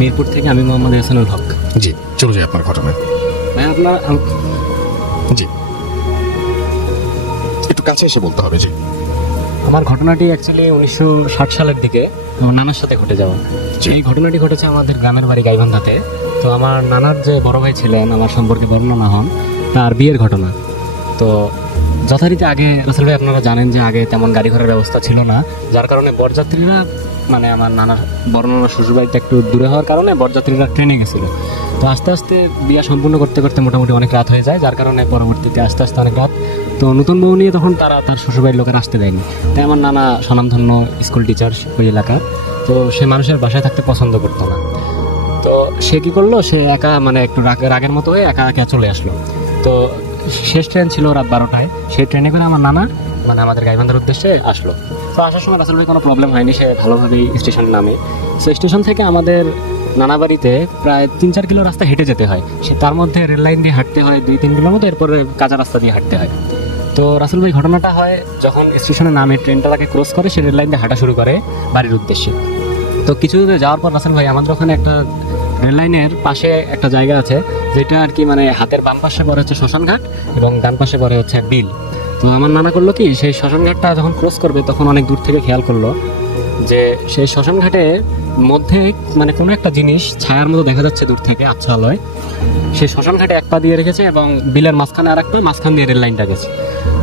মিরপুর থেকে, আমি মোহাম্মদ হাসানুল হক। জি, চলে যাই আপনার ঘটনায়। ভাই আপনার জি, একটু কাছে এসে বলতে হবে। জি, আমার ঘটনাটি অ্যাকচুয়ালি 1960 সালের দিকে আমার নানার সাথে ঘটে যাওয়া। জি। এই ঘটনাটি ঘটেছে আমাদের গ্রামের বাড়ি গাইবান্ধাতে। তো আমার নানার যে বড় ভাই ছিলেন, আমার সম্পর্কে বড় নানা হন, তার বিয়ের ঘটনা। তো যথারীতি আগে রাসেল ভাই আপনারা জানেন যে আগে তেমন গাড়ি ঘোড়ার ব্যবস্থা ছিল না, যার কারণে বরযাত্রীরা, মানে আমার নানার বড় নানার শ্বশুরবাড়িটা একটু দূরে হওয়ার কারণে বরযাত্রীরা ট্রেনে গেছিল। তো আস্তে আস্তে বিয়ে সম্পূর্ণ করতে করতে মোটামুটি অনেক রাত হয়ে যায়, যার কারণে পরবর্তীতে আস্তে আস্তে অনেক রাত। তো নতুন বউ নিয়ে তখন তার শ্বশুরবাড়ির লোকের আসতে দেয়নি। তাই আমার নানা স্বনামধন্য স্কুল টিচার ওই এলাকার, তো সে মানুষের বাসায় থাকতে পছন্দ করতো না। তো সে কী করলো, সে একা, মানে একটু রাগের মতো হয়ে একা একা চলে আসলো। তো শেষ ট্রেন ছিল রাত 12টায়, সেই ট্রেনে করে আমার নানা মানে আমাদের গাইবান্ধার উদ্দেশ্যে আসলো। তো আসার সময় রাসেল ভাই কোনো প্রবলেম হয়নি, সে ভালোভাবেই স্টেশনে নামে। সেই স্টেশন থেকে আমাদের নানা বাড়িতে প্রায় 3-4 কিলো রাস্তা হেঁটে যেতে হয়। সে তার মধ্যে রেল লাইন দিয়ে হাঁটতে হয় 2-3 কিলোর মতো, এরপরে কাঁচা রাস্তা দিয়ে হাঁটতে হয়। তো রাসেল ভাই ঘটনাটা হয় যখন স্টেশনে নামে, ট্রেনটা তাকে ক্রস করে, সে রেল লাইন দিয়ে হাঁটা শুরু করে বাড়ির উদ্দেশ্যে। তো কিছু দূরে যাওয়ার পর রাসেল ভাই, আমাদের ওখানে একটা রেল লাইনের পাশে একটা জায়গা আছে, যেটা আর কি মানে হাতের বাম পাশে পরে হচ্ছে শ্মশানঘাট এবং ডান পাশে পরে হচ্ছে বিল। তো আমার নানা করলো কি, সেই শ্মশানঘাটটা যখন ক্রস করবে তখন অনেক দূর থেকে খেয়াল করলো যে সেই শ্মশানঘাটের মধ্যে মানে কোনো একটা জিনিস ছায়ার মতো দেখা যাচ্ছে দূর থেকে, আচ্ছা আলোয়। সেই শ্মশানঘাটে এক পা দিয়ে রেখেছে এবং বিলের মাঝখানে আর একটা, মাঝখান দিয়ে রেল লাইনটা গেছে।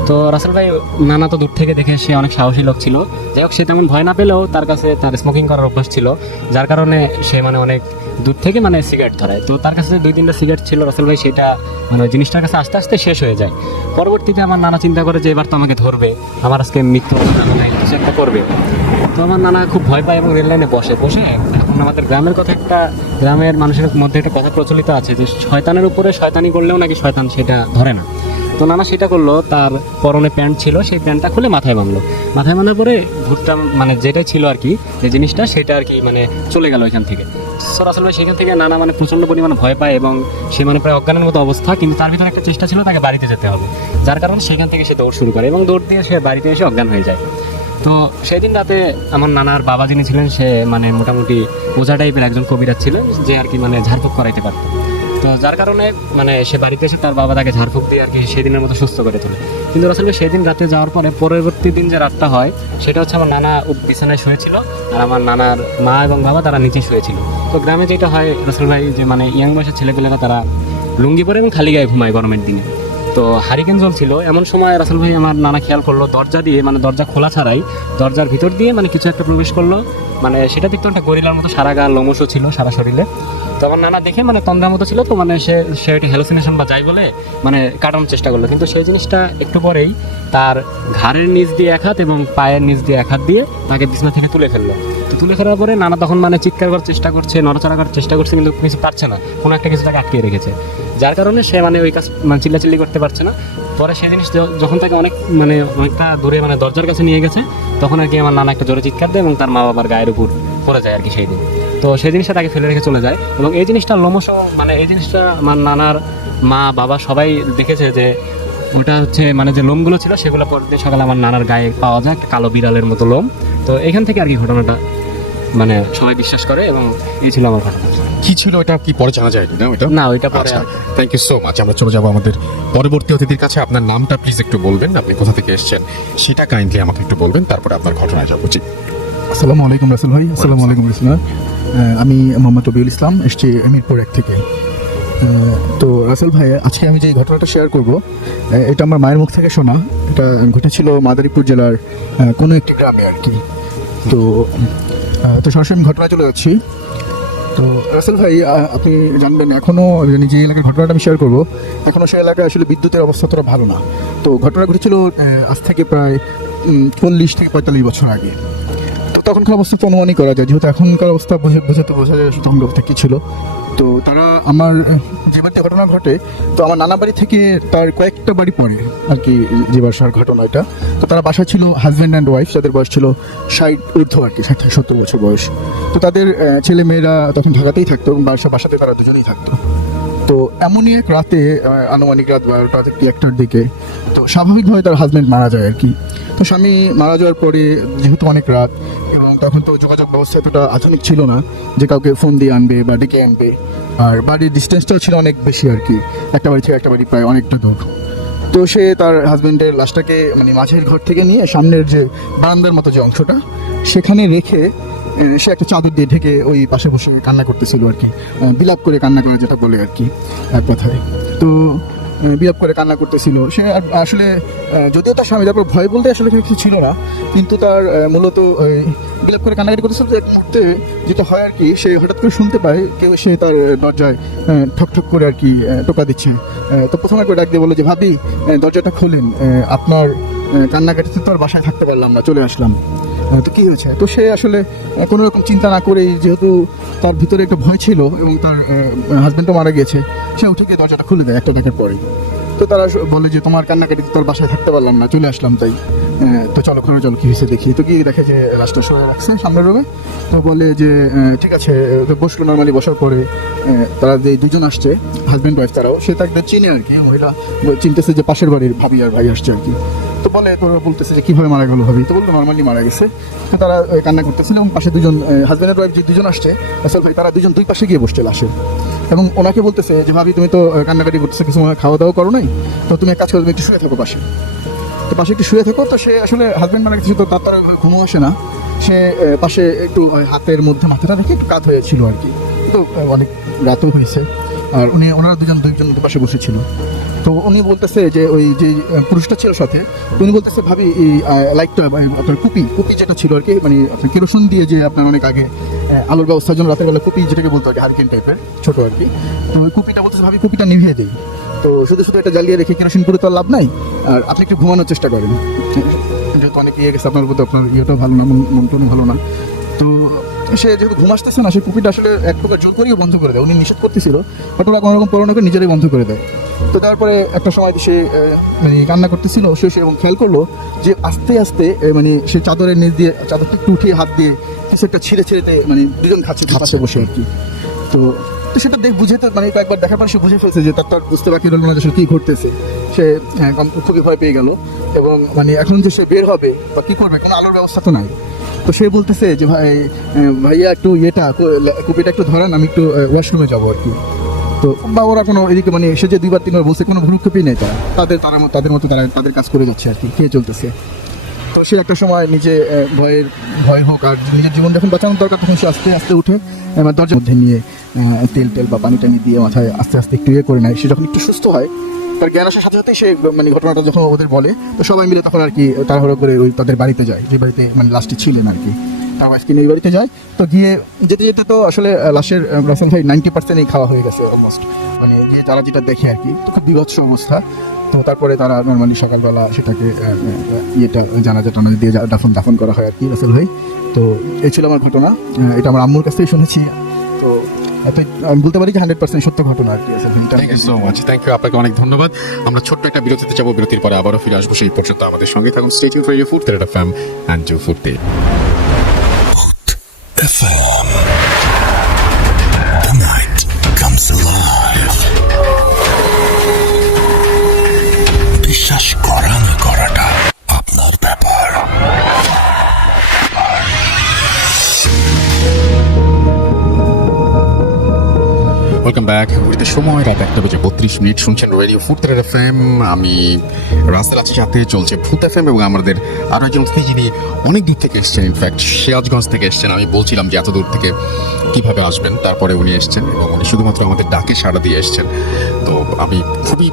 তো রাসেল ভাই নানা তো দূর থেকে দেখে সে অনেক সাহসী লোক ছিল, যাই হোক সে তেমন ভয় না পেলেও তার কাছে তার স্মোকিং করার অভ্যাস ছিল, যার কারণে সে মানে অনেক দূর থেকে মানে সিগারেট ধরায়। তো তার কাছে 2-3টা সিগারেট ছিল রাসেল ভাই, সেটা মানে ওই জিনিসটার কাছে আস্তে আস্তে শেষ হয়ে যায়। পরবর্তীতে আমার নানা চিন্তা করে যে এবার তো আমাকে ধরবে, আমার আজকে মৃত্যু মানে কিছু একটা করবে। তো আমার নানা খুব ভয় পায় এবং রেল লাইনে বসে এখন আমাদের গ্রামের কথা, একটা গ্রামের মানুষের মধ্যে একটা কথা প্রচলিত আছে যে শয়তানের উপরে শয়তানি করলেও নাকি শয়তান সেটা ধরে না। তো নানা সেটা করলো, তার পরনে প্যান্ট ছিল, সেই প্যান্টটা খুলে মাথায় বাঁধলো। মাথায় বাঁধার পরে ভুট্টা মানে যেটা ছিল আর কি, যে জিনিসটা সেটা আর কি মানে চলে গেল এখান থেকে। সরাসরি ভাই সেখান থেকে নানা মানে প্রচণ্ড পরিমাণে ভয় পায় এবং সে মানে প্রায় অজ্ঞানের মতো অবস্থা, কিন্তু তার ভিতরে একটা চেষ্টা ছিল তাকে বাড়িতে যেতে হবে, যার কারণে সেখান থেকে সে দৌড় শুরু করে এবং দৌড় দিয়ে সে বাড়িতে এসে অজ্ঞান হয়ে যায়। তো সেদিন রাতে আমার নানার বাবা যিনি ছিলেন সে মানে মোটামুটি ওঝা টাইপের একজন কবিরাজ ছিলেন, যে আর কি মানে ঝাড়ফুঁক করাইতে পারত। তো যার কারণে মানে সে বাড়িতে এসে তার বাবা তাকে ঝাড়ফুঁক দিয়ে আর কি সেদিনের মতো সুস্থ করে তোলে। কিন্তু আসলে সেদিন রাতে যাওয়ার পরে পরবর্তী দিন যে রাতটা হয় সেটা হচ্ছে আমার নানা বিছানায় শুয়েছিল আর আমার নানার মা এবং বাবা তারা নিচে শুয়েছিল। তো গ্রামে যেটা হয় রাসেল ভাই, যে মানে ইয়াং বয়সের ছেলেপেলেরা তারা লুঙ্গি পরে এবং খালি গায়ে ঘুমায় গরমের দিনে। তো হারিকেন জ্বলছিল, এমন সময় রাসেল ভাই আমার নানা খেয়াল করলো দরজা দিয়ে মানে দরজা খোলা ছাড়াই দরজার ভিতর দিয়ে মানে কিছু একটা প্রবেশ করলো। মানে সেটা দেখতে একটা গরিলার মতো, সারা গা লোমশও ছিল সারা শরীরে। তো আমার নানা দেখে মানে তন্দ্রার মতো ছিল, তো মানে সে একটি হ্যালুসিনেশন বা যাই বলে মানে কাটানোর চেষ্টা করলো, কিন্তু সেই জিনিসটা একটু পরেই তার ঘাড়ের নিচ দিয়ে এক হাত এবং পায়ের নিচ দিয়ে এক হাত দিয়ে তাকে বিছানা থেকে তুলে ফেললো। তো তুলে ফেলার পরে নানা তখন মানে চিৎকার করার চেষ্টা করছে, নড়াচড়া করার চেষ্টা করছে, কিন্তু কিছু পারছে না, কোনো একটা কিছু তাকে আটকে রেখেছে, যার কারণে সে মানে ওই কাজ মানে চিল্লাচিল্লি করতে পারছে না। পরে সেই জিনিস যখন তাকে অনেকটা দূরে মানে দরজার কাছে নিয়ে গেছে, তখন আর কি আমার নানা একটা জোরে চিৎকার দেয় এবং তার মা বাবার গায়ের উপর পড়ে যায় আর কি সেই দিন। তো সেই জিনিসটা তাকে ফেলে রেখে চলে যায় এবং এই জিনিসটা লোমশ মানে এই জিনিসটা আমার নানার মা বাবা সবাই দেখেছে যে ওটা হচ্ছে মানে যে লোমগুলো ছিল সেগুলো পরের দিন সকালে আমার নানার গায়ে পাওয়া যায় কালো বিড়ালের মতো লোম। তো এখান থেকে আর কি ঘটনাটা মানে সবাই বিশ্বাস করে এবং এই ছিল আমার ঘটনা। কি ছিল এটা কি পরে জানা যায়নি না ওটা? না ওইটা পরে আচ্ছা, থ্যাংক ইউ সো মাচ। আমরা চলে যাবো আমাদের পরবর্তী অতিথির কাছে। আপনার নামটা প্লিজ একটু বলবেন, আপনি কোথা থেকে এসেছেন সেটা কাইন্ডলি আমাকে একটু বলবেন, তারপরে আপনার ঘটনায় যাবো। জি, আসসালামু আলাইকুম রাসেল ভাই। আসসালামু আলাইকুম রাসেল ভাই। আমি মোহাম্মদ রবিউল ইসলাম, এসছি মিরপুর 1 থেকে। তো রাসেল ভাই, আজকে আমি যে ঘটনাটা শেয়ার করব এটা আমার মায়ের মুখ থেকে শোনা। এটা ঘটেছিল মাদারীপুর জেলার কোনো একটি গ্রামে আর কি। তো সরাসরি আমি ঘটনা চলে যাচ্ছি। তো রাসেল ভাই, আপনি জানবেন এখনও যে এলাকার ঘটনাটা আমি শেয়ার করবো, এখনও সে এলাকায় আসলে বিদ্যুতের অবস্থা অতটা ভালো না। তো ঘটনা ঘটেছিল আজ থেকে প্রায় 40 থেকে 45 বছর আগে। তখনকার অবস্থা তো অনুমানই করা যায়, যেহেতু এখনকার অবস্থা বোঝা যায় তখনকার অবস্থা কী ছিল। তো তারা আমার যে বাড়িতে ঘটনা ঘটে, তো আমার নানা বাড়ি থেকে তার কয়েকটা বাড়ি পরে আর কি যে বাসার ঘটনা এটা। তো তারা বাসা ছিল হাজব্যান্ড অ্যান্ড ওয়াইফ, যাদের বয়স ছিল 60 ঊর্ধ্ব আর কি, 60-70 বছর বয়স। তো তাদের ছেলে মেয়েরা তখন ঢাকাতেই থাকতো এবং বাসাতে তারা দুজনেই থাকতো। তো এমনই এক রাতে, আনুমানিক রাত 12টা থেকে 1টার দিকে, তো স্বাভাবিকভাবে তার হাজব্যান্ড মারা যায় আর কি। তো স্বামী মারা যাওয়ার পরে যেহেতু অনেক রাত এবং তখন তো যোগাযোগ ব্যবস্থা এতটা আধুনিক ছিল না যে কাউকে ফোন দিয়ে আনবে বা ডেকে আনবে, আর বাড়ির ডিস্টেন্সটাও ছিল অনেক বেশি আর কি, একটা বাড়ি থেকে একটা বাড়ি প্রায় অনেকটা দূর। তো সে তার হাজব্যান্ডের লাশটাকে মানে মাঝের ঘর থেকে নিয়ে সামনের যে বারান্দার মতো যে অংশটা সেখানে রেখে সে একটা চাদর দিয়ে ঢেকে ওই পাশে বসে কান্না করতেছিল আর কি, বিলাপ করে কান্না করে যেটা বলে আর কি এক কথায়। তো বিলাপ করে কান্না করতেছিল সে। আসলে যদিও তার স্বামী, তারপর ভয় বলতে আসলে কিছু ছিল না, কিন্তু তার মূলত বিলাপ করে কান্নাকাটি করতেছিল। এক মুহূর্তে যেটা হয় আর কি, সে হঠাৎ করে শুনতে পায় কেউ সে তার দরজায় ঠক ঠক করে আর কি টোকা দিচ্ছে। তো প্রথমে করে ডাক দিয়ে বললো যে ভাবি দরজাটা খোলেন, আপনার কান্নাকাটিতে তো আর বাসায় থাকতে পারলাম না, চলে আসলাম। তো কী হয়েছে? তো সে আসলে কোনো রকম চিন্তা না করেই, যেহেতু তার ভিতরে একটা ভয় ছিল এবং তার হাজব্যান্ডও মারা গিয়েছে, সে উঠে গিয়ে দরজাটা খুলে দেয় একটা ডাকের পরে। তো তারা বলে যে তোমার কান্নাকাটিতে তোর বাসায় থাকতে পারলাম না, চলে আসলাম তাই। তো চলো ঘরে চলো, কী হয়েছে দেখি। তো গিয়ে দেখে যে লাশটা সরে রাখছে সামনের রুমে। তো বলে যে ঠিক আছে, বসলো। নর্মালি বসার পরে তারা যে দুজন আসছে হাজব্যান্ড ওয়াইফ, তারাও সে তাকে চিনে আর কি, মহিলা চিনতেছে যে পাশের বাড়ির ভাবি আর ভাই আসছে আর কি। তো বলে, তোরা বলতেছে যে কীভাবে মারা গেলো ভাবি? তো বললো নর্মালি মারা গেছে। তো তারা কান্না করতেছিল এবং পাশে দুজন হাজব্যান্ড ওয়াইফ যে দুজন আসছে আসল ভাই, তারা দুজন দুই পাশে গিয়ে বসছে লাশের এবং ওনাকে বলতেছে যে ভাবি তুমি তো কান্নাকাটি করতেছো, কিছু সময় খাওয়া দাওয়া করো নাই, তো তুমি এক কাজ করো, তুমি একটু শুয়ে থাকো পাশে। তো পাশে একটু শুয়ে থাকো। তো সে আসলে হাজব্যান্ড মারা গেছে, তো তার ঘুমও আসে না। সে পাশে একটু হাতের মধ্যে মাথাটা রেখে একটু কাত হয়েছিল আর কি। তো অনেক রাতও হয়েছে। আর ওনারা দুইজন পাশে বসেছিল। তো উনি বলতেছে যে ওই যে পুরুষটা ছিল সাথে, তো উনি বলতেছে ভাবি এই লাইটটা আপনার কুপি যেটা ছিল আর কি, মানে আপনার কেরোসিন দিয়ে যে আপনার অনেক আগে আলোর ব্যবস্থার জন্য রাতের বেলা কুপি যেটাকে বলতো আর কি, হারিকেন টাইপের ছোটো আর কি। তো ওই কুপিটা বলতেছে ভাবি কুপিটা নিভিয়ে দিই, তো শুধু এটা জ্বালিয়ে রেখে কেরোসিন করে তো আর লাভ নাই, আর আপনি একটু ঘুমানোর চেষ্টা করেন, যেহেতু অনেক ইয়ে গেছে আপনার উপর, আপনার ইয়েটাও ভালো না, মনটনও ভালো না। তো সে যেহেতু ঘুম আসতেছে না, সে কুপিটা আসলে এক প্রকার জোর করেও বন্ধ করে দেয়, উনি নিষেধ করতেছিল বাট ওরা কোনোরকম পরোনা করে নিজেরাই বন্ধ করে দেয়। তো তারপরে একটা সময় সে মানে কান্না করতেছিল সে এবং খেয়াল করলো যে আস্তে আস্তে মানে সে চাদরের নিচ দিয়ে চাদরটা একটু উঠিয়ে হাত দিয়ে কিছু একটা ছিঁড়ে মানে দুজন খাচ্ছে পাশে বসে আর কি। তো সেটা বুঝে তো মানে কয়েকবার দেখার পর সে বুঝে ফেলছে যে তার বুঝতে বাকি রইল না যে কী ঘটতেছে। সে খুবই ভয় পেয়ে গেল এবং মানে এখন যে সে বের হবে বা কী করবে, কোনো আলোর ব্যবস্থা তো নাই। তো সে বলতেছে যে ভাইয়া একটু কুপিটা একটু ধরান, আমি একটু ওয়াশরুমে যাবো আর কি। তো বা ওরা কোনো এদিকে মানে সে যে 2-3 বার বলছে কোনো ভ্রুক্ষেপই নেই, তাদের মতো তারা তাদের কাজ করে যাচ্ছে আর কি, খেয়ে চলতেছে। তো সে একটা সময় নিজে ভয় হোক আর নিজের জীবন যখন বাঁচানোর দরকার, তখন সে আস্তে আস্তে উঠে দরজার মধ্যে নিয়ে তেল বা পানি টানি দিয়ে মাথায় আস্তে আস্তে একটু করে নেয়। সে যখন একটু সুস্থ হয়, তার জ্ঞান আসার সাথে সাথেই সে মানে ঘটনাটা যখন ওদের বলে, তো সবাই মিলে তখন আর কি তাড়াহুড়ো করে ওই তাদের বাড়িতে যায়, যে বাড়িতে মানে লাস্টে ছিলেন আর কি। তার ওয়াইফকে নিয়ে এই বাড়িতে যায়। তো গিয়ে যেতে যেতে তো আসলে লাশের রাসেল ভাই 90% খাওয়া হয়ে গেছে অলমোস্ট, মানে গিয়ে তারা যেটা দেখে আর কি, খুব বিভৎস অবস্থা। তো তারপরে তারা নর্মালি সকালবেলা সেটাকে জানাজা দিয়ে দাফন করা হয় আর কি রাসেল ভাই। তো এই ছিল আমার ঘটনা, এটা আমার আম্মুর কাছ থেকে শুনেছি। তো আমি বলতে পারি যে 100% সত্য ঘটনা আর কি। Thank you so much, thank you, আপনাকে অনেক ধন্যবাদ। আমরা ছোট্ট একটা বিরতিতে যাবো, বিরতির পরে আবারও ফিরে আসবো। সেই পর্যন্ত আমাদের সঙ্গে থাকুন। Stay tuned for your food therapy FM and do food day. FM. The night comes alive. বিশ্বাস করা না করাটা আপনার ব্যাপার। Welcome back. ঘড়িতে সময় রাত 1:32 শুনছেন রেডিও ফুড থেরাপি FM। আমি রাসেল আছি, সাথে চলছে ফুড FM এবং আমাদের আরও একজন অতিথি যিনি অনেক দূর থেকে এসছেন, ইনফ্যাক্ট সিরাজগঞ্জ থেকে এসছেন। আমি বলছিলাম যে এত দূর থেকে কীভাবে আসবেন, তারপরে উনি এসছেন এবং উনি শুধুমাত্র আমাদের ডাকে সাড়া দিয়ে এসছেন। তো আমি খুবই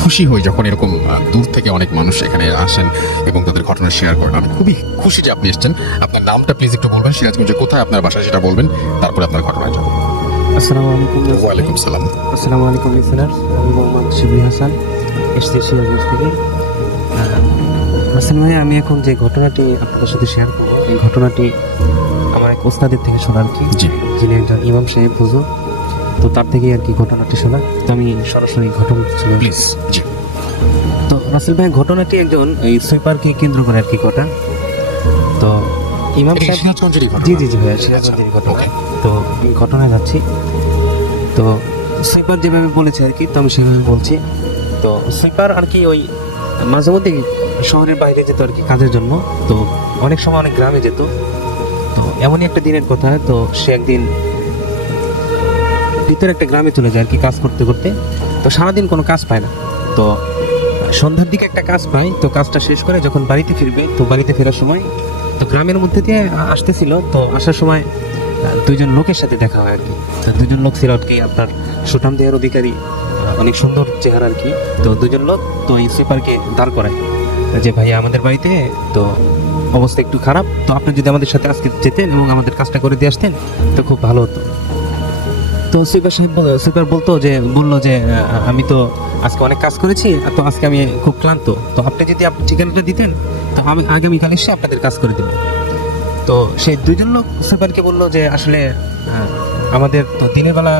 খুশি হই যখন এরকম দূর থেকে অনেক মানুষ এখানে আসেন এবং তাদের ঘটনা শেয়ার করেন। আমি খুবই খুশি যে আপনি এসছেন। আপনার নামটা প্লিজ একটু বলবেন, সিরাজগঞ্জে কোথায় আপনার বাসা সেটা বলবেন, তারপরে আপনার ঘটনায় যাবো। আসসালামু আলাইকুম। ওয়ালাইকুম সালাম। আসসালামু আলাইকুম লিসেনার, আমি মোহাম্মদ শিবলি হাসান, এসছি সিরাজগঞ্জ থেকে। হাসান ভাই, আমি এখন যে ঘটনাটি আপনাদের সাথে শেয়ার করবো, এই ঘটনাটি আমার এক ওস্তাদের থেকে শোনা আর কি, যিনি একজন ইমাম সাহেব হুজুর। তো তার থেকেই আর কি ঘটনাটি শোনা। তো আমি সরাসরি ঘটনা প্লিজ। জি। তো রাসেল ভাই, ঘটনাটি একজন এই সুইপারকে কেন্দ্র করে আর কি ঘটা। তো ইমাম সাহেব, জি জি জি ভাই, সিরাজগঞ্জের ঘটনা। তো এই ঘটনায় যাচ্ছি। তো সুইপার যেভাবে বলেছে আর কি, তো আমি সেভাবে বলছি। তো সুইপার আর কি ওই মাঝে মধ্যে শহরের বাইরে যেত আর কি কাজের জন্য। তো অনেক সময় অনেক গ্রামে যেত। তো এমনই একটা দিনের কথা, তো সে একদিন ভিতরে একটা গ্রামে চলে যায় আর কি কাজ করতে করতে। তো সারাদিন কোনো কাজ পায় না। তো সন্ধ্যার দিকে একটা কাজ পায়। তো কাজটা শেষ করে যখন বাড়িতে ফিরবে, তো বাড়িতে ফেরার সময় তো গ্রামের মধ্যে দিয়ে আসতেছিল। তো আসার সময় দুইজন লোকের সাথে দেখা হয় আর কি। তো দুজন লোক ছিল আর কি আপনার সুঠাম দেহের অধিকারী, অনেক সুন্দর চেহারা আর কি। তো দুজন লোক তো এই সুইপারকে দাঁড় করায় যে ভাই আমাদের বাড়িতে তো অবস্থা একটু খারাপ, তো আপনি যদি আমাদের সাথে আজকে যেতেন এবং আমাদের কাজটা করে দিয়ে আসতেন তো খুব ভালো হতো। তো সুইপার বললো যে আমি তো আজকে অনেক কাজ করেছি, তো আজকে আমি খুব ক্লান্ত, তো আপনি যদি ঠিকানাটা দিতেন তো আমি আগামীকাল এসে আপনাদের কাজ করে দেবো। তো সেই দুইজন লোক সুইপারকে বললো যে আসলে আমাদের তো দিনের বেলা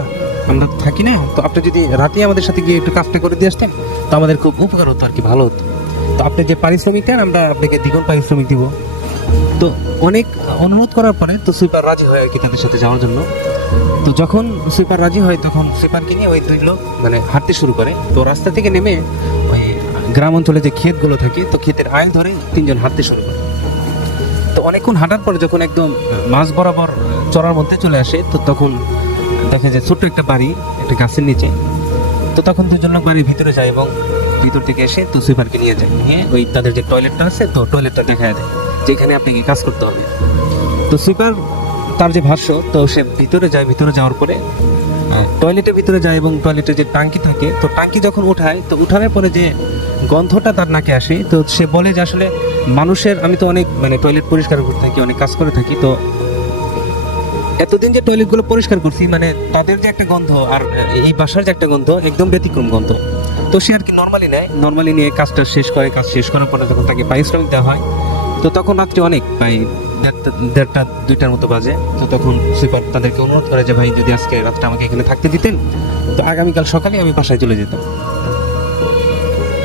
আমরা থাকি না, তো আপনি যদি রাতে আমাদের সাথে গিয়ে একটু কাজটা করে দিয়ে আসতেন তো আমাদের খুব উপকার হতো আর কি, ভালো হতো। তো আপনি যে পারিশ্রমিক দেন আমরা আপনাকে দ্বিগুণ পারিশ্রমিক দিব। তো অনেক অনুরোধ করার পরে তো সুইপার রাজি হয় আর কি তাদের সাথে যাওয়ার জন্য। তো যখন সুইপার রাজি হয় তখন সুইপারকে নিয়ে ওই দুই লোক মানে হাঁটতে শুরু করে। তো রাস্তা থেকে নেমে ওই গ্রাম অঞ্চলে যে ক্ষেতগুলো থাকে, তো ক্ষেতের আইল ধরে তিনজন হাঁটতে শুরু করে। তো অনেকক্ষণ হাঁটার পরে যখন একদম মাঝ বরাবর চড়ার মধ্যে চলে আসে, তো তখন দেখে যে ছোট্ট একটা বাড়ি একটা গাছের নিচে। তো তখন দুজন লোক বাড়ির ভিতরে যায় এবং ভিতর থেকে এসে তো সুইপারকে নিয়ে যায়, নিয়ে ওই তাদের যে টয়লেটটা আছে তো টয়লেটটা দেখা দেয় যেখানে আপনাকে কাজ করতে হবে। তো সুইপার তার যে ভাষ্য, তো সে ভিতরে যায়, ভিতরে যাওয়ার পরে টয়লেটের ভিতরে যায় এবং টয়লেটে যে টাঙ্কি থাকে, তো টাঙ্কি যখন উঠায়, তো উঠানোর পরে যে গন্ধটা তার নাকে আসে, তো সে বলে যে আসলে মানুষের, আমি তো অনেক মানে টয়লেট পরিষ্কার করতে থাকি, অনেক কাজ করে থাকি, তো এতদিন যে টয়লেটগুলো পরিষ্কার করছি, মানে তাদের যে একটা গন্ধ আর এই বাসার যে একটা গন্ধ একদম ব্যতিক্রম গন্ধ। তো সে আর কি নর্মালি নিয়ে কাজটা শেষ করে, কাজ শেষ করার পরে যখন তাকে পারিশ্রমিক দেওয়া হয়, তো তখন রাত্রে অনেক প্রায় দেড়টা 2টার মতো বাজে। তো তখন সুইপার তাদেরকে অনুরোধ করে যে ভাই যদি আজকে রাতটা আমাকে এখানে থাকতে দিতেন, তো আগামীকাল সকালে আমি বাসায় চলে যেতাম।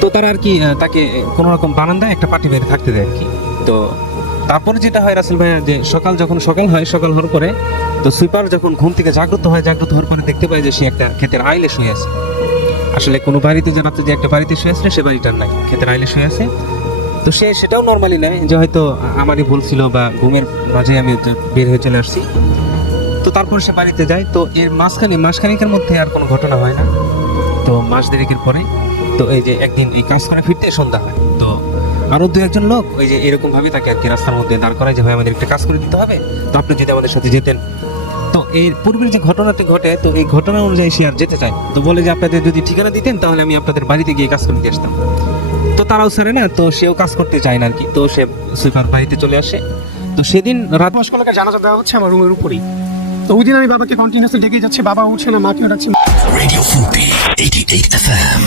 তো তারা আর কি তাকে কোনো রকম বারান্দায় একটা পার্টি বাইরে থাকতে দেয় আর কি। তো তারপরে যেটা হয় রাসেল ভাইয়া, যে সকাল হওয়ার পরে, তো সুইপার যখন ঘুম থেকে জাগ্রত হওয়ার পরে দেখতে পায় যে সে একটা ক্ষেতের আইলে শুয়ে আছে। আসলে কোনো বাড়িতে যে রাতে যে একটা বাড়িতে শুয়ে আছে, সে বাড়িটার নাই, ক্ষেতের আইলে শুয়ে আছে। তো সে সেটাও নর্মালি নেয় যে হয়তো আমারই ভুল ছিল বা ঘুমের মাঝে আমি বের হয়ে চলে আসছি। তো তারপর সে বাড়িতে যায়। তো এর মাসখানেকের মধ্যে আর কোনো ঘটনা হয় না। তো মাস দেড়েকের পরে, তো এই যে একদিন এই কাজ করে ফিরতে সন্ধ্যা হয়। তো আরো 2-1 লোক ওই যে এরকম ভাবে তাকে আর কি রাস্তার মধ্যে দাঁড় করায় যে ভাই আমাদের একটা কাজ করে দিতে হবে, তো আপনি যদি আমাদের সাথে যেতেন। তো এর পূর্বের যে ঘটনাটি ঘটে, তো এই ঘটনা অনুযায়ী সে আর যেতে চায়। তো বলে যে আপনাদের যদি ঠিকানা দিতেন তাহলে আমি আপনাদের বাড়িতে গিয়ে কাজ করে দিয়ে আসতাম। তো তারাও ছাড়ে না, তো সেও কাজ করতে চায় না আর কি। তো সে সুইপার বাড়িতে চলে আসে। তো সেদিন রাত মাসকলকে জানাজা দেওয়া হচ্ছে আমার রুমের উপরেই। তো ওই দিন আমি বাবাকে কন্টিনিউসলি ডেকে যাচ্ছি, বাবা উঠছে না, মাকেও ডাকছি। Radio Fupi 88 FM.